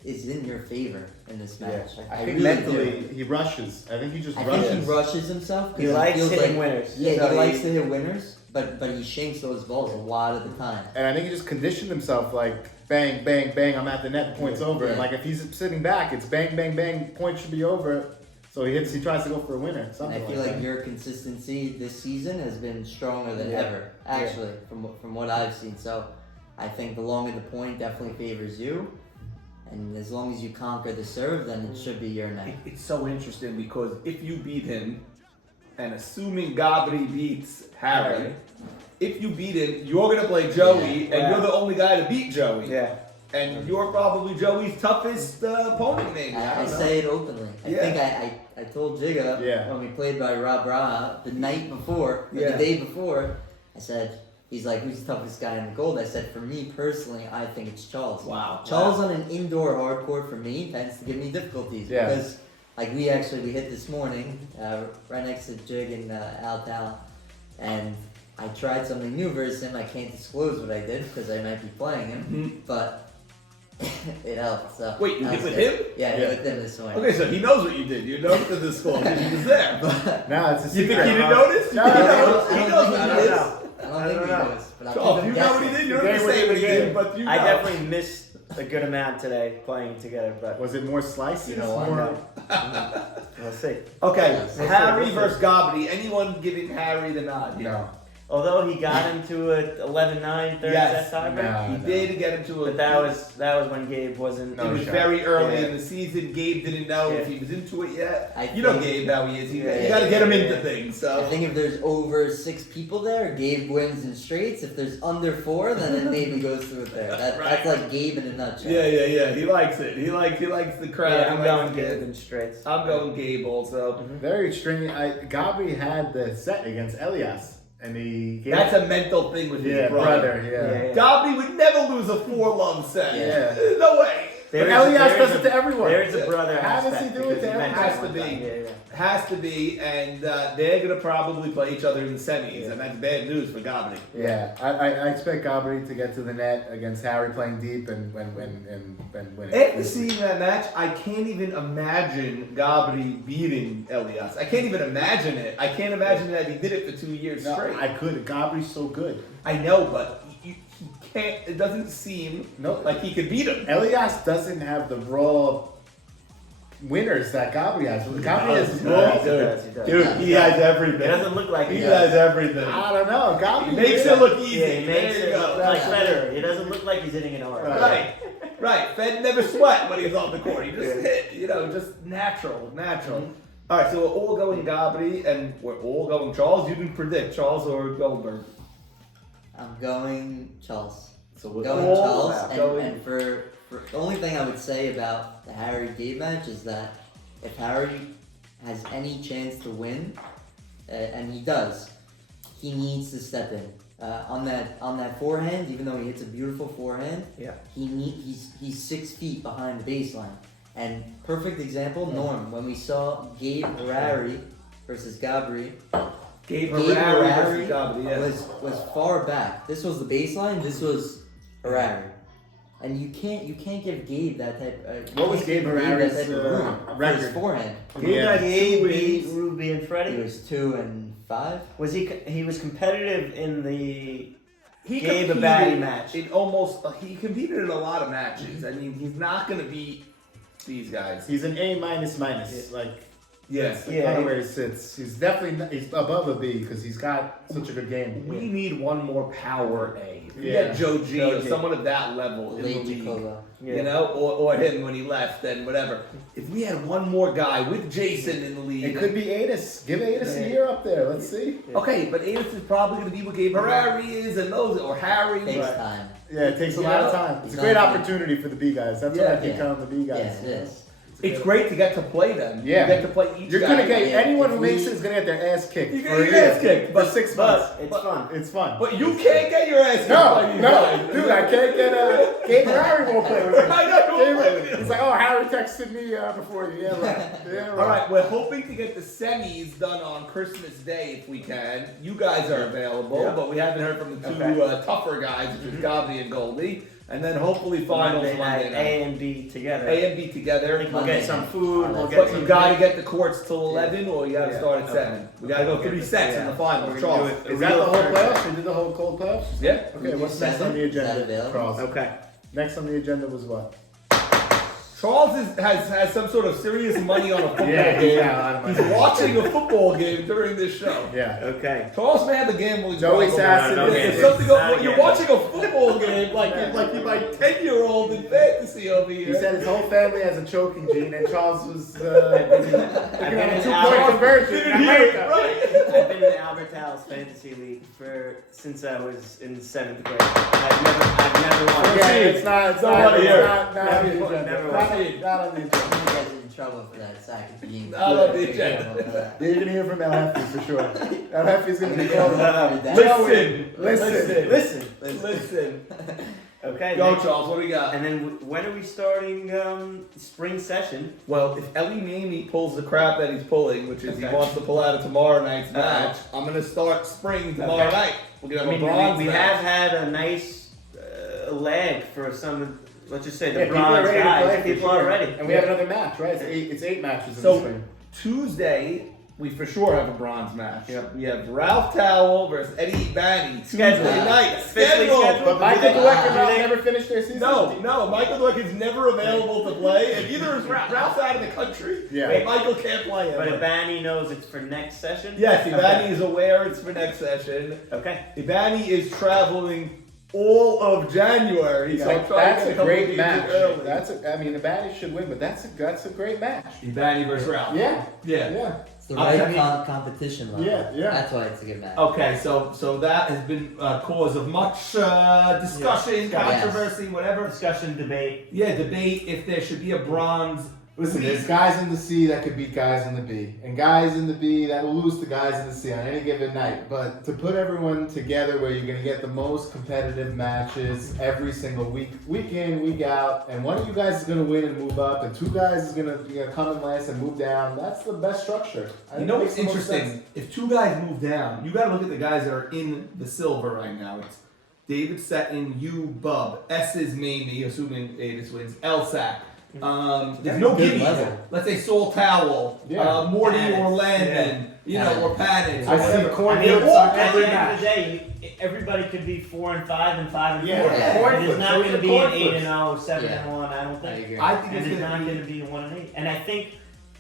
is in your favor in this match. Yeah. I think really mentally do. he rushes. I think he just I rushes. think he rushes himself He because likes feels hitting like, winners. Yeah, So he likes to hit winners, but he shanks those balls a lot of the time. And I think he just conditioned himself like bang, bang, bang, I'm at the net, point's over. And Yeah. like if he's sitting back, it's bang, bang, bang, point should be over. So he tries to go for a winner. And Something I feel like like that. your consistency this season has been stronger than Yeah. ever, actually, from what I've seen. So I think the longer the point definitely favors you. And as long as you conquer the serve, then it should be your night. It's so interesting because if you beat him, and assuming Gabri beats Harry, if you beat him, you're gonna play Joey, Yeah. and you're the only guy to beat Joey. Yeah. And you're probably Joey's toughest opponent, maybe. I I don't know. say it openly. I Yeah. think I told Jigga Yeah. when we played by Rob Raha the night before, or Yeah. the day before, I said, he's like, who's the toughest guy in the gold? I said, for me personally, I think it's Charles. Wow. Charles on an indoor hard court for me tends to give me difficulties Yeah. because like we hit this morning right next to Jig and Al, and I tried something new versus him. I can't disclose what I did because I might be playing him, Mhm. but It helped. So Wait, you that hit was with good. him? Yeah, I Yeah. hit with him this morning. Okay, so he knows what you did. You know the score because he was there. But No, it's a You secret. think he didn't notice? No, he no, knows. I He don't knows think what he it is. knows. I don't think he knows, but I'll Charles, keep you him know what he guessing. did. You don't The have to game say what he within the did, but you know. I definitely missed a good amount today playing together, but Was it more slices? You know what? More... we'll see. Okay, Yes. Harry Listen. versus Gobley. Anyone giving Harry the nod? here? No. Although he got into a 11-9 third Yes. set tiebreak, He No. did get him to a. but that was when Gabe wasn't. It was shot. very early Yeah. in the season. Gabe didn't know if Yeah. he was into it yet. I You know think- Gabe how he is. You Yeah, got to get him yeah, into yeah. things. I So think if there's over 6 people there, Gabe wins in straights. If there's under 4, then it maybe goes through it there. That's Right. like Gabe in a nutshell. yeah. He likes it. He likes the crowd. Yeah, He I'm likes going the Gabe in straights. I'm going Gabe also. Very strange. Gabby had the set against Elias, and he gave That's a mental thing with his yeah, brother. yeah. Gobley would never lose a 4-love set. Yeah. There's no way. But Elias does it to everyone. There's a brother How does aspect he do it because to he everyone? mentioned Has to one be. time. Yeah. Has to be, and they're gonna probably play each other in the semis, Yeah. and that's bad news for Gobley. Yeah, I expect Gabby to get to the net against Harry playing deep and winning. After seeing that match, I can't even imagine Gobley beating Elias. I can't even imagine it. I can't imagine that he did it for 2 years No, straight. I could. Gabby's so good. I know, but he can't. It doesn't seem No. like he could beat him. Elias doesn't have the raw winners that Gabby has. Gabby has No, raw. He does, he does. Dude, he has everything. It doesn't look like He he has does. everything. I don't know. Gabby He makes it look easy. Yeah, he makes there you it go. look like Federer. It doesn't look like he's hitting an arc. Right, right. Fed never sweat when he was on the court. He just hit, just natural. All right, so we're all going Gobley, and we're all going Charles. You didn't predict Charles or Goldberg. I'm going Charles. So we're Going all Charles, about and, going. and for the only thing I would say about the Harry Gabe match is that if Harry has any chance to win, and he does, he needs to step in on that forehand. Even though he hits a beautiful forehand, Yeah. he's 6 feet behind the baseline. And perfect example, Norm, when we saw Gabe Harari versus Gabri, Gabe Gabe Harari Harari versus Gobley. Yeah. was far back. This was the baseline. This was Harari, and you can't give Gabe that type. What was Gabe Harari's, that type of room for his record? forehand? He Yeah. got Gabe beat is- Ruby and He Freddie. was 2-5. Was he was competitive in the He Gabe competed Abadi match. in almost. He competed in a lot of matches. I mean, he's not going to beat these guys. He's an A minus. Like Yes. that's Yeah, kind of he- where he sits. He's definitely he's above a B because he's got such a good game. We need one more power A. If we Yeah. get Joe G Joe or G. someone of that level in the Late league. Jacola. You know, or him when he left, then whatever. If we had one more guy with Jason in the league, It could be Adis. Give Adis Yeah. a year up there. Let's see. okay. But Adis is probably going to be what Gabe Harari is, and those or Harry. Takes Right. time. Yeah, it takes a You lot know? of time. It's a He's great not- opportunity for the B guys. That's what I Yeah. keep telling the B guys. Yes, it is. It's great to get to play them. Yeah. You get to play each You're guy. gonna get Yeah, anyone if who makes we- it is gonna get their ass kicked You for get a your year. ass kicked, for but- 6 months. But it's But- fun. It's fun. But you can't get your ass kicked by No, these no, guys. dude, I can't get Gabe Harari won't play with me. I know, he won't play with you. He's like, oh, Harry texted me before you. Yeah, right. Yeah, right. All right, we're hoping to get the semis done on Christmas Day if we can. You guys are available, Yeah. but we haven't heard from the two Okay. tougher guys, which is Gobley and Goldie. And then hopefully finals Monday night. A and B together. A and B together. I think we'll Monday get some night. food. We'll get But some. you gotta get the courts till 11, or you gotta Yeah. start at Okay. 7. We gotta go Okay. 3 sets in the final. We're gonna Charles. do it. Is that the whole playoffs? We did the whole cold playoffs? Yeah. Okay, what's Is next that on the is that agenda, available? Charles? Okay. Next on the agenda was what? Charles has some sort of serious money on a football Yeah, he's game. got a lot of money. He's watching a football game during this show. Yeah. Okay. Charles may have a gambling Joey problem. Sasson No, is- There's gambling. something Not going. You're gambling. watching a football game like you're like 10-year-old in fantasy over here. He said his whole family has a choking gene, and Charles was I've been looking in at a 2-point Albert- conversion in America. Right. I've been in Albert House Fantasy League since I was in 7th grade. I've never won. Okay, it's not Somebody here. not on the Never- agenda. never Not- was. not on the agenda. You guys in trouble for that sack of beans. Not on the agenda. You're gonna hear from El Hefe for sure. El Hefe's gonna be called. Listen. Listen. Listen. Okay. Go, next- Charles. What do we got? And then when are we starting spring session? Well, if Ellie Mamie pulls the crap that he's pulling, which is he Okay. wants to pull out of tomorrow night's Uh-oh. match, I'm gonna start spring tomorrow Okay. night. We're gonna I have mean, a bronze we match. have had a nice lag for some let's just say the Yeah, people are bronze ready to play guys, for people sure. are ready. And we have another match, right? It's eight matches in So- the spring. Tuesday, we for sure have a bronze match. Yep. We have Ralph Towell versus Eddie Bani. Scheduled. Tuesday night. Officially Scheduled. scheduled. But Michael Do they- Dweck and do Ralph they- never finished their season. No, Michael Dweck is never available to play, and either is Ralph's out of the country. Yeah. and Michael can't play him. But Ibani knows it's for next session? Yes, Ibani Okay. is aware it's for next session. Okay. Ibani is traveling all of January, so I'm trying That's to get a a couple great games match. in early. I mean, the Baddies should win, but that's a great match. Ibani versus Ralph. Yeah, Yeah. yeah. It's the I right mean- competition level. Yeah, yeah. That's why it's a good match. Okay, so that has been a cause of much discussion, Yes. controversy, whatever. Discussion, debate. Yeah, debate if there should be a bronze. Listen, there's guys in the C that could beat guys in the B, and guys in the B that will lose to guys in the C on any given night. But to put everyone together where you're going to get the most competitive matches every single week in, week out, and one of you guys is going to win and move up, and two guys is going to come in last and move down, that's the best structure. I You think know it what's makes the most interesting? sense. If two guys move down, you got to look at the guys that are in the silver right now. It's David Setton, you, Bub, S is Mamie, assuming Davis wins, Elsack. There's no Good gimmies. level. Let's say Saul Towell, Yeah. Morty Paddock. or Landon, you know, or Paddock. I or see whatever. cornfields They're all on At every the end match. of the day, everybody could be 4-5 and 5-4. Yeah, Yeah. It is not going to be an 8-0, 7-1. I don't I think. agree. I think And it's it's going not to going be. to be 1-8. And I think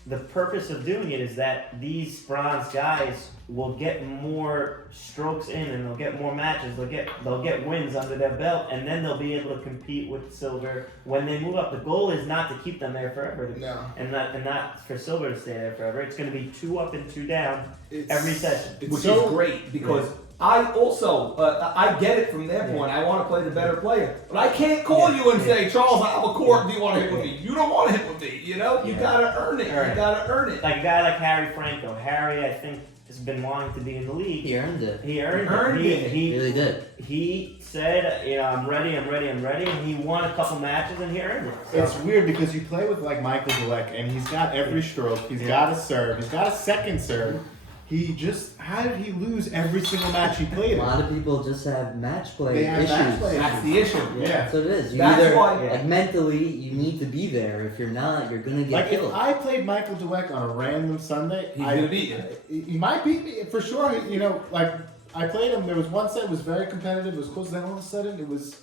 the purpose of doing it is that these bronze guys will get more strokes in, and they'll get more matches. They'll get wins under their belt, and then they'll be able to compete with silver when they move up. The goal is not to keep them there forever, No. and not for silver to stay there forever. It's going to be 2 up and 2 down It's- every session. it's Which so- is great because I also I get it from their point. I want to play the better player, but I can't call you and say, Charles, I have a court. Do you want to hit with me? You don't want to hit with me. You know, you Yeah. gotta earn it. Earn You it. gotta earn it. Like a guy like Harry Franco. Harry, I think, has been wanting to be in the league. He earned it. He earned Earned it. it. He really did. He said, you know, I'm ready, and he won a couple matches, and he earned it. So- It's weird because you play with like Michael Dweck, and he's got every stroke. He's got a serve. He's got a second serve. He just how did he lose every single match he played A in? lot of people just have match play They have issues. match play. That's the issue. Yeah. That's what it is. You That's either why- like mentally you need to be there. If you're not, you're gonna get Like if killed. I played Michael Dweck on a random Sunday, He's gonna beat you. He might beat me for sure. You know, like I played him. There was one set that was very competitive. It was close. Then all of a sudden, it was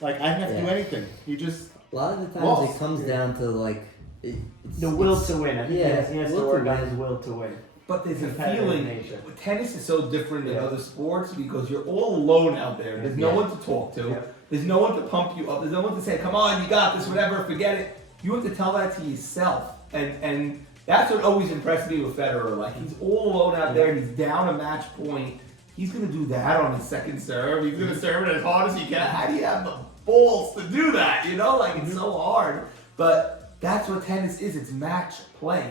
like I didn't have to do Yeah. anything. He just A lot of the times Lost. it comes down to like it's, The will it's- to win. I think yeah, he has will to to work on win. his will to win. But there's a Competitive feeling. nature. Tennis is so different than Yeah. other sports because you're all alone out there. There's no Yeah. one to talk to. Yeah. There's no one to pump you up. There's no one to say, "Come on, you got this." Whatever, forget it. You have to tell that to yourself, and that's what always impressed me with Federer. Like he's all alone out there. He's down a match point. He's gonna do that on his second serve. He's gonna serve it as hard as he can. How do you have the balls to do that? You know, like it's so hard. But that's what tennis is. It's match play.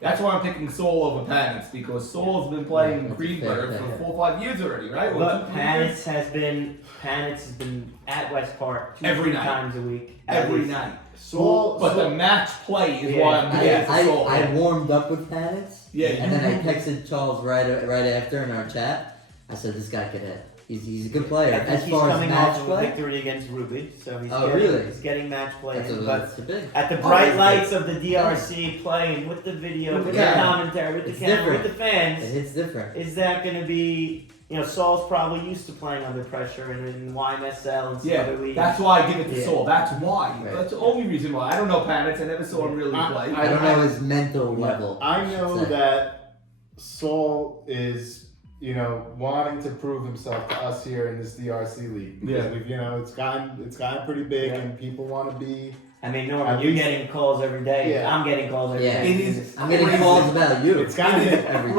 That's why I'm picking Saul over Panitz because Saul's been playing Yeah, in that's a fair Greenberg pick, for yeah. 4 or 5 years already, right? Or But 2 years? Panitz has been at West Park two, Every 3 night. times a week. at Every least. night. Saul. But the match play is why I'm Yeah, picking I, Saul. I warmed up with Panitz. Yeah, And you- then I texted Charles right after in our chat. I said this guy could hit. He's a good player. I think As he's far as coming match off of a play, victory against Ruby, so he's Oh, getting, really? he's getting match play. that's a, in, but that's a big. at the Oh, bright it's lights of the DRC playing with the video, With with the the camera. commentary, with the It's camera, different. with the It fans, hits different. is that going to be? You know, Saul's probably used to playing under pressure and in YMSL and some Yeah, other leagues. that's why I give it to Yeah. Saul. That's why. Right. That's the only reason why. I don't know Panitz. I never saw him really play. I don't know his mental level. I know So- that Saul is, you know, wanting to prove himself to us here in this DRC league because Yeah. we've, you know, it's gotten pretty big, Yeah. and people want to be. I mean, Norman, At you're least- getting calls every day. Yeah. I'm getting calls every Yeah. day. It is I'm getting crazy. calls about you. It's gotten It is every day.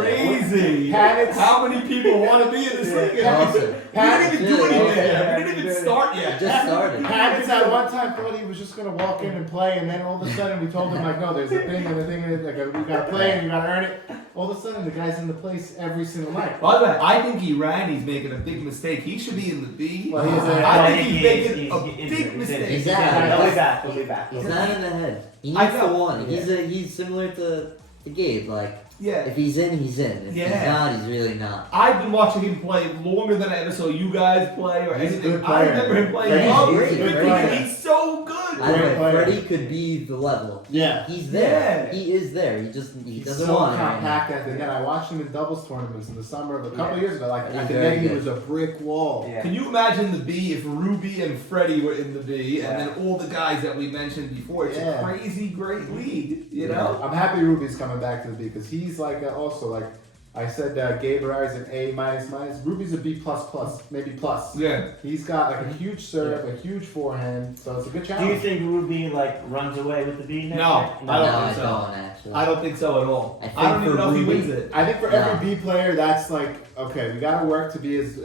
crazy. Panitz- How many people want to be in this league? Awesome. We didn't even do Yeah, anything yeah, yet. We didn't even start It yet. just started. Panitz at one time thought he was just gonna walk in and play, and then all of a sudden we told him like, no, there's a thing and the thing, and like we gotta play and you gotta earn it. All of a sudden the guy's in the place every single night. By the way, I think Irani's making a big mistake. He should be in the B. Well, he's a- I I think he's making a injured. big mistake. He's Yeah, out. he'll be back. He'll be back. He's not in the head. He I needs to know. want. Yeah. He's similar to Gabe. Like Yeah. If he's in, he's in. If he's Yeah. not, he's really not. I've been watching him play longer than I ever saw you guys play or He's a anything. good I player. remember him playing. Yeah, Oh, he's a good player. he's so good. I don't know. player. Freddie could be the level. Yeah. He's there. Yeah. He is there. He He's doesn't so want it right now. compact. And again, I watched him in doubles tournaments in the summer of a couple Yeah. years ago. Like He's at the very end, he good. was a brick wall. Yeah. Can you imagine the B if Ruby and Freddie were in the B, Yeah. and then all the guys that we mentioned before? It's Yeah. a crazy, great league. You know? I'm happy Ruby's coming back to the B because he's like also like I said, Gabe Barry's an A minus. Ruby's a B plus plus, maybe plus. Yeah. He's got like a huge serve, a huge forehand, so it's a good Do you challenge. think Ruby like runs away with the B next No. year? I don't No, think I so. don't actually. I don't think so at all. I think I don't even for know if he Ruby- wins it. I think for Yeah. every B player, that's like okay, we got to work to be as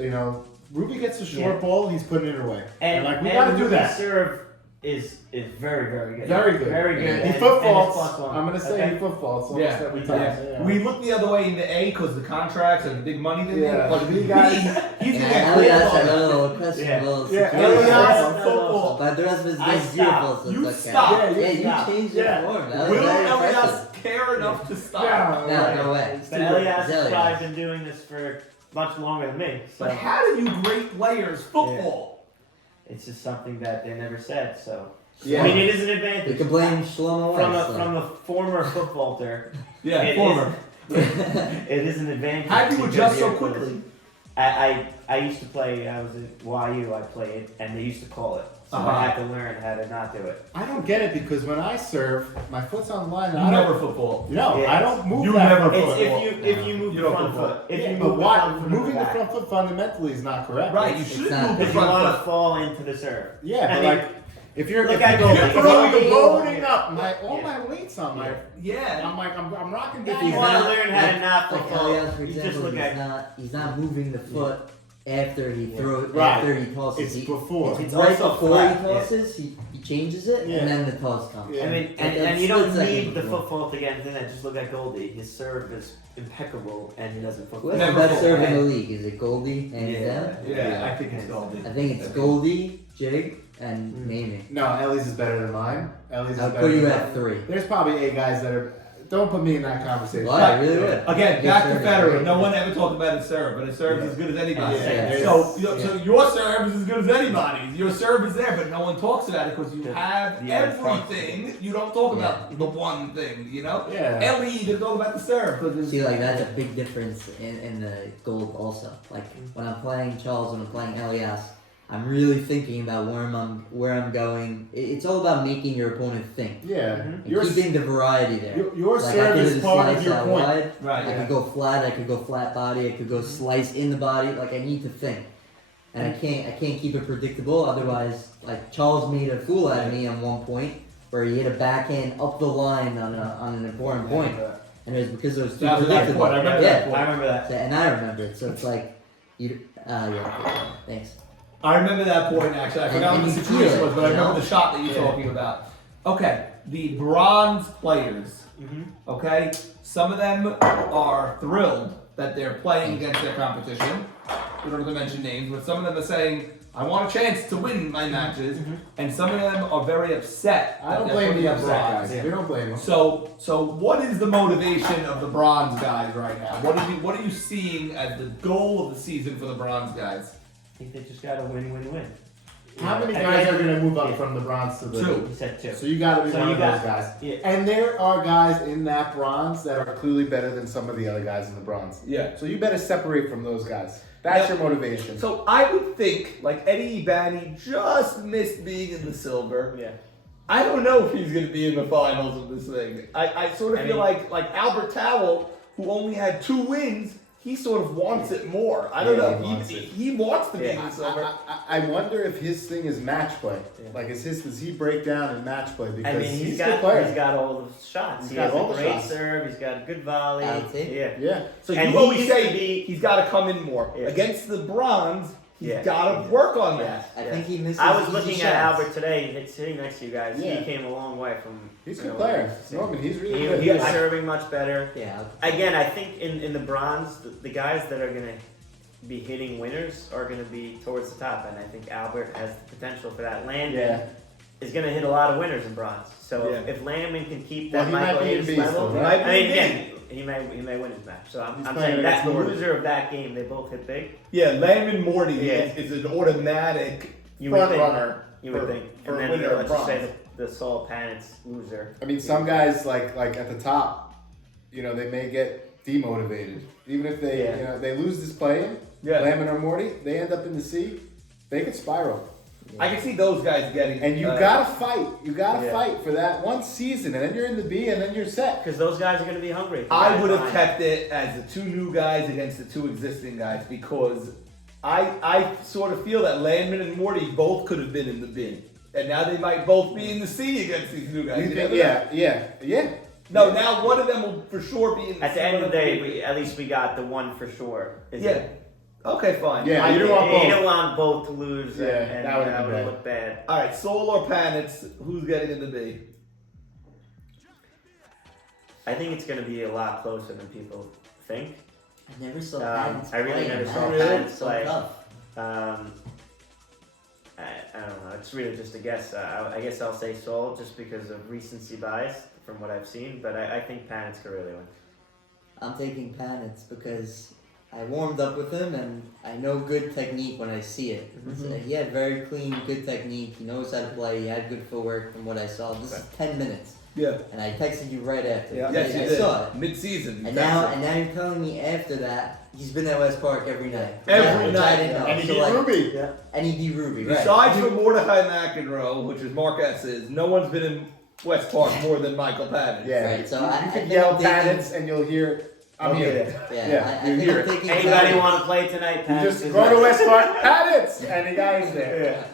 Ruby gets a short Yeah. ball, he's putting it away, And like we and got to do Ruby's that. serve is very good. Very good. Very good. Yeah. He And- foot and it's faults. plus one. I'm gonna say Okay? he foot faults almost Yeah. every Yeah. time. Yeah. We look the other way in the A because the contracts and the big money thing. Yeah. But We B, he's got- gonna Yeah, get Elias had football. a little questionable Yeah, situation. Elias football. But the rest of his I game is stopped. beautiful. So You it's okay. stopped. Yeah, Yeah, you stopped. changed Yeah. your form. That was Will very Elias impressive. care enough to stop? Yeah. No, no way. But Elias has Elias. probably been doing this for much longer than me. So But how do you grade players football? it's just something that they never said. So Yeah. I mean, it is an We advantage can blame Shlomo from Weiss. from the former foot vaulter. Yeah, It former. It is an advantage. How do you because adjust so you're- quickly? I used to play. I was at YU. I played, and they used to call it. So Uh-huh. I had to learn how to not do it. I don't get it because when I serve, my foot's on the line. And You I never don't. football. No, Yeah. I don't move You that never front It's foot. if you move You the don't front football. foot. If Yeah, you but move the why front foot, moving the back. front foot fundamentally is not correct. Right, you It's should not move the Because you front want to foot. fall into the serve. Yeah, I but mean, like if you're look if at you Goldie. go If throwing Goldie- the loading up, all Yeah. my weight's on my. Yeah. I'm rocking If down. you He's want to not- learn how to like- not like football, Elias, for you just example, look he's not moving the foot after he throws Right. after he tosses. It's He, before. It's right also before flat, he tosses, he changes it, Yeah. and then the toss comes. Yeah. I mean, Like and a you don't split second need the before. foot fault again. Then just look at Goldie. His serve is impeccable, and he doesn't foot Who has fault. the Never best football. serve in the league? Is it Goldie and them? Yeah, I think it's Goldie. I think it's Goldie, Jig, and Mamie. No, Ellie's is better than mine. Ellie's is I'll better put you than at mine. 3. There's probably 8 guys that are. Don't put me in that conversation. Why? I really would. Again, His back to serve is Federer. great. No one ever talked about his serve, but his serve is Yeah. as good as anybody's. Yeah, So, yeah. so your serve is as good as anybody's. Your serve is there, but no one talks about it because you The- have yeah, front. everything. You don't talk about the one thing, you know? Yeah. Ellie, you talk about the serve. 'cause it's- See, like that's a big difference in the gold also. Like when I'm playing Charles, when I'm playing Elias, I'm really thinking about where I'm going. It's all about making your opponent think Yeah. Mhm. and keeping the variety there. Your Like I serve could is just part of slice your out point. wide. Right. I could go flat. I could go flat body. I could go slice in the body. Like I need to think, and I can't keep it predictable. Otherwise, like Charles made a fool out of me on one point where he hit a backhand up the line on an important point, and it was because it was too That was that predictable. point. I remember yeah, that point. I remember that. So- and I remember it. So it's like, thanks. I remember that point actually. I forgot And what the you situation feel it, was, but I you remember know? the shot that you're Yeah. talking about. Okay, the bronze players. Mm-hmm. Okay, some of them are thrilled that they're playing against their competition. We don't have to mention names, but some of them are saying, "I want a chance to win my matches," and some of them are very upset. I that don't they're blame putting the up upset bronze. guys. We don't blame them. So what is the motivation of the bronze guys right now? What are you seeing as the goal of the season for the bronze guys? I think they just got to win. How many At guys the are end- going to move up Yeah. from the bronze to the? Two. He said 2. So you got to be So one you of got- those guys. Yeah. And there are guys in that bronze that are clearly better than some of the other guys in the bronze. Yeah. So you better separate from those guys. That's Yeah. your motivation. So I would think like Eddie Ibani just missed being in the silver. Yeah. I don't know if he's going to be in the finals of this thing. I sort of I feel mean- like Albert Towell, who only had 2 wins, he sort of wants it more. I don't Yeah, know. he wants it. He wants to be Yeah. in the silver. I wonder if his thing is match play. Yeah. Like, does he break down in match play? Because I mean, he's a good player. he's got all the shots. He's he got has all a the great shots. serve. He's got a good volley. I think. Yeah. Yeah. So And you he always used say to be- he's got to come in more. Yeah. Against the bronze, he's Yeah. got to work on that. I think he misses. I was easy looking shots. at Albert today, sitting next to you guys. Yeah. He came a long way from. He's a you good know, player. what I used to see. Norman, he's really He, good. he was I- serving much better. Yeah. Again, I think in the bronze, the guys that are going to be hitting winners are going to be towards the top, and I think Albert has the potential for that. Landon Yeah. is going to hit a lot of winners in bronze. So Yeah. if Landman can keep Well, that he might Michael be a Hayes beast, level, though, right? I mean, again, he may win his match. So He's I'm playing saying that against the Morty. loser of that game, they both hit big. Yeah, Landman Morty Yeah. is an automatic You would front think. runner. You would for- think. for And a then winner of let's just say bronze. the Saul Panitz loser. I mean, some guys like at the top, you know, they may get demotivated. Even if they, Yeah. you know, they lose this play-in, Yeah. Lamb or Morty, they end up in the sea. They could spiral. I can see those guys getting. And you gotta fight. You gotta Yeah. fight for that one season, and then you're in the B, and then you're set. Because those guys are going to be hungry. I would have Fine. kept it as the two new guys against the two existing guys because I sort of feel that Landman and Morty both could have been in the bin, and now they might both be in the C against these new guys. You You think? never know. Yeah. No, now one of them will for sure be in the At C, the end one of the them day, will be- at least we got the one for sure. Is Yeah. it? Okay, fine. Yeah, I you don't think- want both. You don't want both to lose. Yeah, and that would've been would bad. look bad. All right, Soul or Panitz, who's getting in the B? I think it's going to be a lot closer than people think. I never saw I really never saw Panitz Panitz so play. tough. I don't know. It's really just a guess. I guess I'll say Saul just because of recency bias from what I've seen. But I think Panitz could really win. I'm taking Panitz because I warmed up with him and I know good technique when I see it. So he had very clean, good technique. He knows how to play. He had good footwork from what I saw. This is 10 minutes. Yeah. And I texted you right after. Yes, I you did. saw it. Mid-season. And now you're telling me after that he's been at West Park every night. Every Which I night. didn't know. And he So, beat like, Ruby. Yeah. And he beat Ruby, right? Besides for Mordecai McEnroe, which is Mark S's, no one's been in West Park more than Michael Patton. Yeah. Right, so you I can think yell I'm taking- Panitz, and you'll hear. I'm here. Yeah, I you think hear I'm it. taking Anybody Panitz. want to play tonight? You Panitz just is go to right. West Park, Panitz, and the guy's there.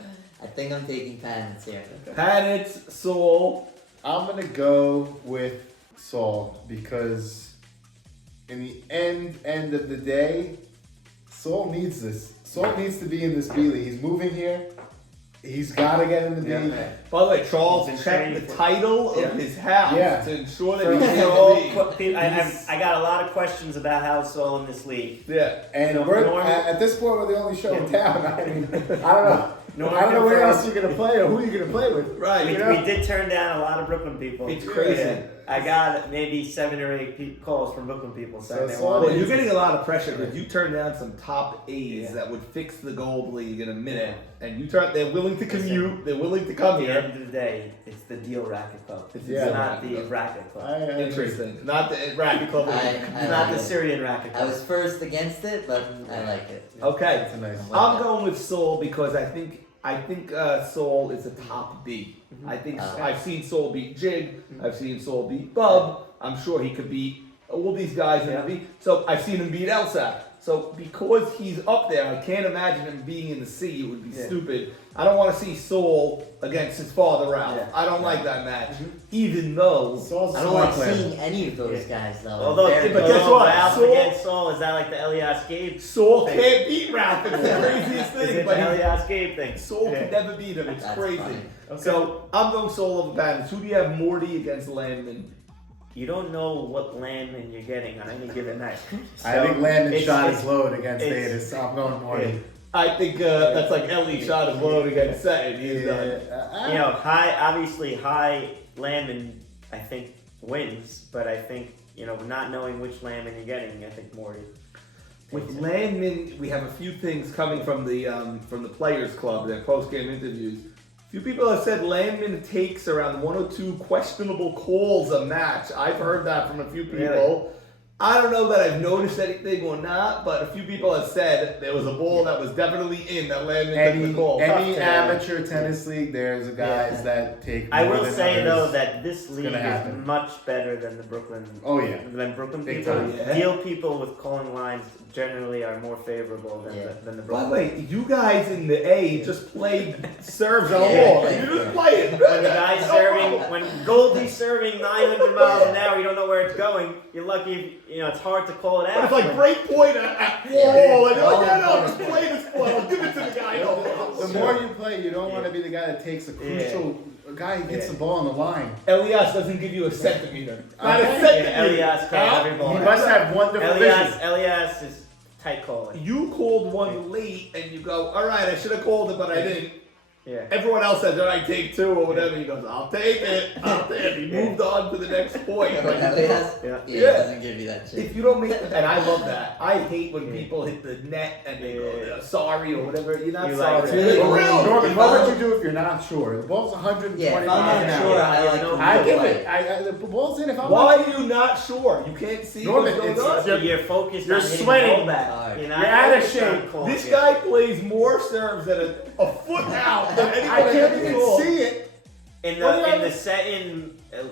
I think I'm taking Panitz here. Panitz, Soul. I'm gonna go with Saul because in the end of the day, Saul needs this. Saul needs to be in this B League. He's moving here. He's gotta get in the B. Yeah. By the way, Charles He's been checked training the for- title of Yeah. his house Yeah. to ensure that So- he's in So, the B. I got a lot of questions about how Saul in this league. Yeah. And No, we're normal- at this point we're the only show in town. I mean, I don't know. Normal I don't know where confirmed. else you're gonna play or who you're gonna play with. Right. We, You know? we did turn down a lot of Brooklyn people. It's crazy. Yeah. I got maybe 7 or 8 calls from Brooklyn people saying So they Saul- wanted. Well, you're getting a lot of pressure because you turned down some top A's Yeah. that would fix the Gold League in a minute, and they're willing to commute, they're willing to come At the here. end of the day, it's the Deal Racket Club. It's Yeah. not the Racket Club. Interesting. Not the Racket Club. I It's not like the it. Syrian Racket I Club. was first against it, but I like it. Okay. That's a nice. I'm going with Soul because I think Soul is a top B. I think I've seen Soul beat Jig. I've seen Soul beat Bub. I'm sure he could beat all these guys in the B. So I've seen him beat Elsa. So because he's up there, I can't imagine him being in the C. It would be Yeah. stupid. I don't want to see Soul against his father Ralph. Yeah. I don't like that match. Even though Saul's I a don't smart like player. seeing any of those guys though. Although, They're but although guess what? Ralph Saul- against Saul, is that like the Elias Gabe? Soul thing? can't beat Ralph. It's the craziest Is thing. it But the he- Elias Gabe thing? Soul Yeah. can never beat him. It's That's crazy. funny. Okay. So I'm going Soul over Panitz. Who do you have Morty against Landman? You don't know what Landman you're getting on any given night. I So, think Landon it's- shot it's- his load against it's- Davis. So I'm going Morty. I think that's like Ellie shot his load against Sutton. He's done. You know, high Landman, I think, wins, but I think, not knowing which Landman you're getting, I think Morty. With takes it. Landman, we have a few things coming from the Players Club, their post-game interviews. A few people have said Landman takes around 1 or 2 questionable calls a match. I've heard that from a few people. Really? I don't know that I've noticed anything or not, but a few people have said there was a ball that was definitely in that Landman took the call. Any Tough to- amateur tennis league, there's guys that take. I more will than say others. though that this league gonna is happen. much better than the Brooklyn. Oh yeah. Than Brooklyn Big people. time. Yeah. Deal people with calling lines generally are more favorable than Yeah. than the By Brooklyn. the way, you guys in the A just played serves on a Yeah, wall. yeah, You just yeah. play it. When the guy's No serving, problem. when Goldie's serving 900 miles an hour, you don't know where it's going. You're lucky. It's hard to call it out. But it's like when- break point at wall, and you're like, no, just play this play. I'll give it to the guy. No problem. The more you play, you don't want to be the guy that takes a crucial guy who gets Yeah. the ball on the line. Elias doesn't give you a centimeter. Not Okay. a centimeter. Yeah, Elias calls every ball. He must have wonderful vision. Elias is tight calling. You called one late, and you go, all right, I should have called it, but I didn't. Yeah. Everyone else says, all right, take 2 or whatever. He goes, I'll take it. I'll take it. He moved on to the next point. Yeah, Like, Elias, Yeah. he Yeah. doesn't give you that shit. if you don't make and I love that. I hate when Yeah. people hit the net and they go, Yeah. sorry or whatever. You're not You sorry. like You're that. like, real. Norman, what would you do if you're not sure? The ball's 120 Yeah, if I'm miles an not hour. sure, I like No, to I give play. it. The ball's in if I'm Why not are you not sure? You can't see Norman, what's going it's- on. You're focused You're on hitting sweating. the ball back. Alright. You're not You're out of focused on shape. calling This it. guy plays more serves at a foot out than anyone I can't ever even saw. see it. In What do the you in the have- set-in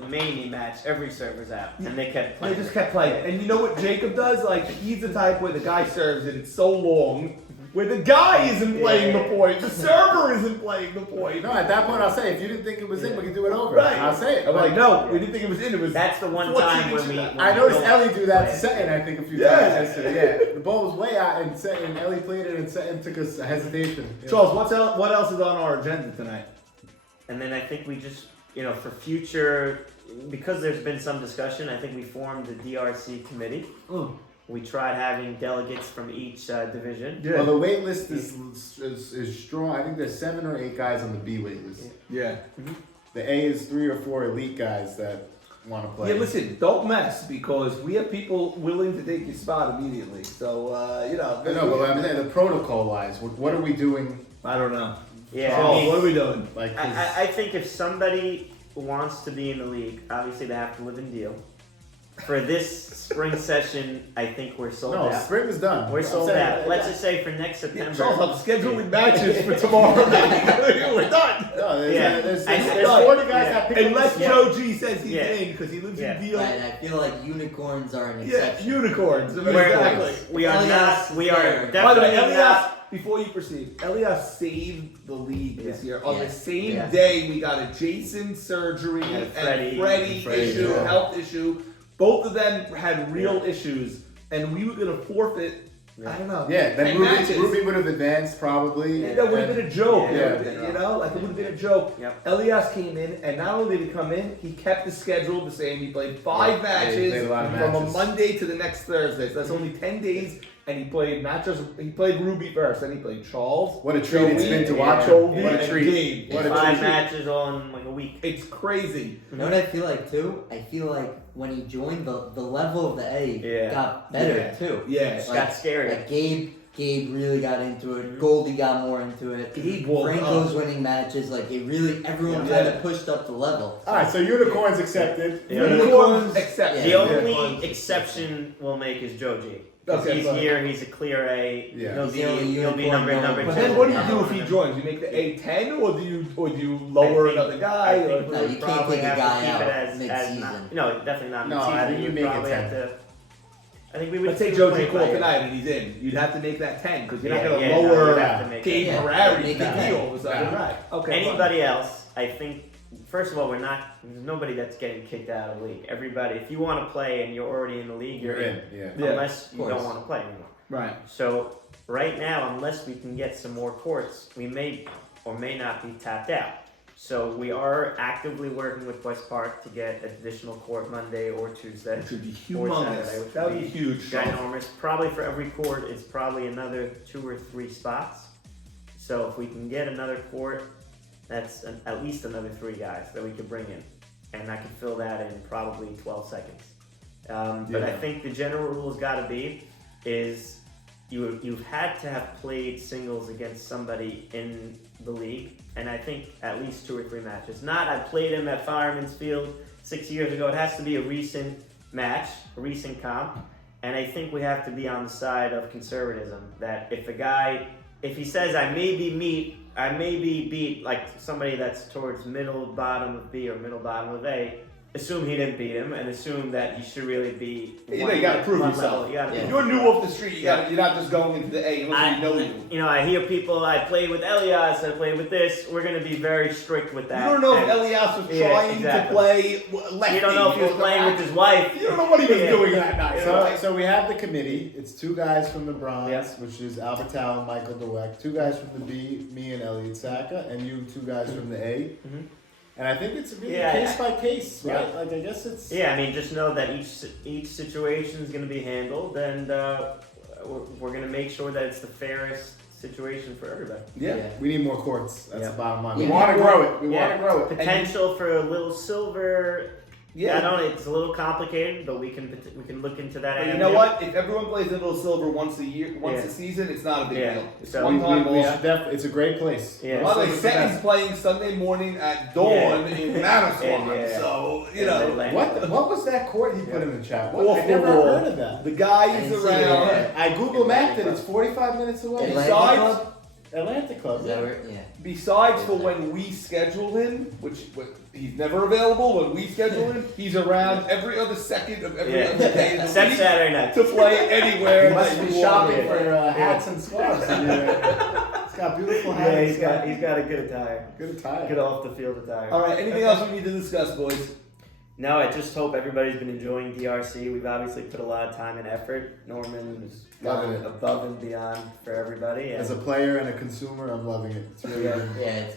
Mamie match, every server's out, and they kept They playing. just kept playing. And you know what Jacob does? Like, he's the type where the guy serves and it's so long, where the guy isn't playing the point, the server isn't playing the point. No, at that point I'll say if you didn't think it was in, we can do it over. Right. I'll say it. I'm like, no, we Yeah. didn't think it was in. It was. That's the one 14 time when inches we. out. I noticed don't Ellie do that play to it. Seton, I think, a few Yeah. times yesterday. Yeah, the ball was way out, and Seton, Ellie played it, and Seton took a hesitation. Yeah. Charles, what else is on our agenda tonight? And then I think we just, for future, because there's been some discussion, I think we formed the DRC committee. We tried having delegates from each division. Well, the wait list is strong. I think there's 7 or 8 guys on the B wait list. Yeah. The A is 3 or 4 elite guys that want to play. Yeah, listen, don't mess because we have people willing to take your spot immediately. So, I know, but I'm saying the protocol wise, what are we doing? I don't know. Yeah, Charles, I mean, what are we doing? Like, I think if somebody wants to be in the league, obviously they have to live in Deal. For this spring session, I think we're sold no, out. spring is done. We're I'm sold saying, out. Let's just say for next September. Charles, I'm scheduling matches for tomorrow. We're done. No, there's, Yeah. there's, I- there's I- 40 guys yeah. that pick up Unless the Joe G says he's Yeah. in because he lives Yeah. in Deal. Right, I feel like unicorns are an Yeah, exception. unicorns. We're- Exactly. We are Elias not. We is are there. By the way, definitely Elias, not. before you proceed, Elias saved the league this year. On the Yes. same Yes. day, we got a Jason surgery And and Freddie. Freddie issue, yeah. health issue. Both of them had real issues, and we were going to forfeit, I don't know. Yeah, then 10 Ruby, matches. Ruby would have advanced probably. Yeah, that would have been a joke, Yeah. you know? Like, it would have been a joke. Yep. Elias came in, and not only did he come in, he kept the schedule the same. He played 5 Yeah, he matches played a lot of from a matches. Monday to the next Thursday. So that's only 10 days, and he played not just, he played Ruby first, then he played Charles. What a treat it's been to Joey, watch Joey, him. What a and treat. Gabe. What a 5 treat. matches on like a week. It's crazy. You know what I feel like too? I feel like when he joined, the level of the A Yeah. got better Yeah. too. Yeah. It got scary. Like Gabe really got into it. Goldie got more into it. Gabe woke Franco's up. winning matches. Like it really, everyone Yeah. kind of pushed up the level. All right, so unicorns accepted. Yeah. Unicorns except. The Yeah. only exception we'll make is Joe G. 'Cause Okay, he's fine. here. He's a clear A. Yeah. He'll He's be the only he'll be unicorn number going. But 2. then what do you do if he joins? You make the A10 or do you lower I think- another guy? I or- think No, we you would can't probably take a have guy to keep out it as mid-season. no, definitely not No, mid-season. I think you would make it probably 10. have to. I think we would. Let's say we Joe would G play called by ear. tonight and he's in. You'd have to make that 10 because you're Yeah, not going to yeah, no, lower you'd have to make Gabe it. Yeah, Harari make to that D 10. all of a sudden. Yeah. Right. Okay. fine. Anybody else, I think. First of all, there's nobody that's getting kicked out of the league. Everybody, if you want to play and you're already in the league, You're in, yeah. Yeah, unless you of don't course. want to play anymore. Right. So right now, unless we can get some more courts, we may or may not be tapped out. So we are actively working with West Park to get additional court Monday or Tuesday. Which would be Or humongous. Saturday, which That would would be be huge. Ginormous. Probably for every court, it's probably another 2 or 3 spots. So if we can get another court, that's at least another 3 guys that we could bring in, and I could fill that in probably 12 seconds. But I Yeah. think the general rule has got to be is you've had to have played singles against somebody in the league, and I think at least 2 or 3 matches. Not I played him at Fireman's Field 6 years ago. It has to be a recent match, a recent comp, and I think we have to be on the side of conservatism. That if he says I may be beat like somebody that's towards middle bottom of B or middle bottom of A, assume he didn't beat him and assume that you should really be. You know, you gotta prove one yourself. level. You gotta Yeah. If prove you're new off the street, you're not just going into the A unless we know you. I hear people. I played with Elias. I played with this. We're gonna be very strict with that. You don't know if And Elias was Yeah, trying exactly. to play lefty. you don't know if he was or playing with his wife. You don't know what he was Yeah. doing that night. So we have the committee. It's 2 guys from the bronze, Yeah. which is Albertal and Michael Dweck. 2 guys from the B, me and Elliot Saka, and you 2 guys from the A. Mhm. And I think it's really Yeah, case by case, right? Yeah. Like I guess it's. Yeah, I mean, just know that each situation is going to be handled, and we're going to make sure that it's the fairest situation for everybody. Yeah. We need more courts. That's Yeah. the bottom line. Yeah. We want to grow it. We Yeah. want to grow it. Potential for a little silver. Yeah. I don't know. It's a little complicated, but we can look into that. But you avenue. know what? If everyone plays a little silver once a year, once Yeah. a season, it's not a big Yeah. deal. It's So one time we off. should it's a great place. Yeah. By the way, Silver's the Seton's best. playing Sunday morning at dawn Yeah. in Manasquan. Yeah. So, you Yeah, know, Atlanta. What was that court he put in the chat? What? I Awful never ball. heard of that. the guy I is didn't see around. it. I Google mapped it. It's 45 minutes away. Atlanta Besides- Club? Atlantic Club. Is that where? Yeah. Besides for when we schedule him, which he's never available, when we schedule him, he's around every other second of every Yeah. other day of the Except week Saturday night. to play anywhere. He must that be you shopping want. for hats and scarves. He's got beautiful hats. Yeah, and he's got a good attire. good attire. Good off the field attire. All right. Anything else we need to discuss, boys? No, I just hope everybody's been enjoying DRC. We've obviously put a lot of time and effort. Norman has Loving gone it. above and beyond for everybody. And As a player and a consumer, I'm loving it. It's really Yeah. been, Yeah. It's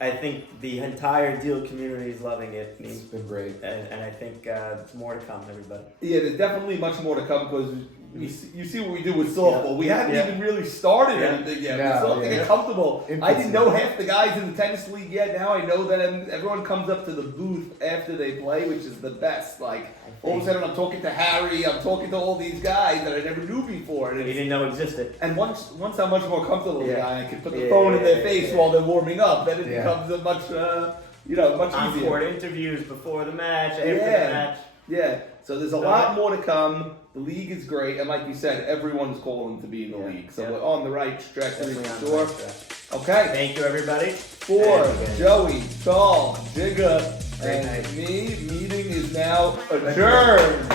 I think the entire deal community is loving it, it's been great. and I think there's more to come, everybody. Yeah, there's definitely much more to come because you see what we do with softball. Yeah. We haven't Yeah. even really started Yeah. anything yet. Yeah, We're still yeah. getting comfortable. I Infancy. didn't know half the guys in the tennis league yet. Now I know them. Everyone comes up to the booth after they play, which is the best. Like all of a sudden, I'm talking to Harry. I'm talking to all these guys that I never knew before. And You it's didn't know existed. and once I'm much more comfortable with the Yeah. guy, I can put the Yeah, phone in their yeah, face yeah. while they're warming up. Then it Yeah. becomes a much much On-court easier. interviews before the match, after Yeah. the match. Yeah. So there's a So- lot more to come. The league is great, and like you said, everyone's calling to be in the Yeah, league. So yeah. we're on the right trajectory Definitely on for the sure. right track. Okay. Thank you, everybody. For Okay. Joey, Tom, Jigga, Great and night. me, meeting is now adjourned.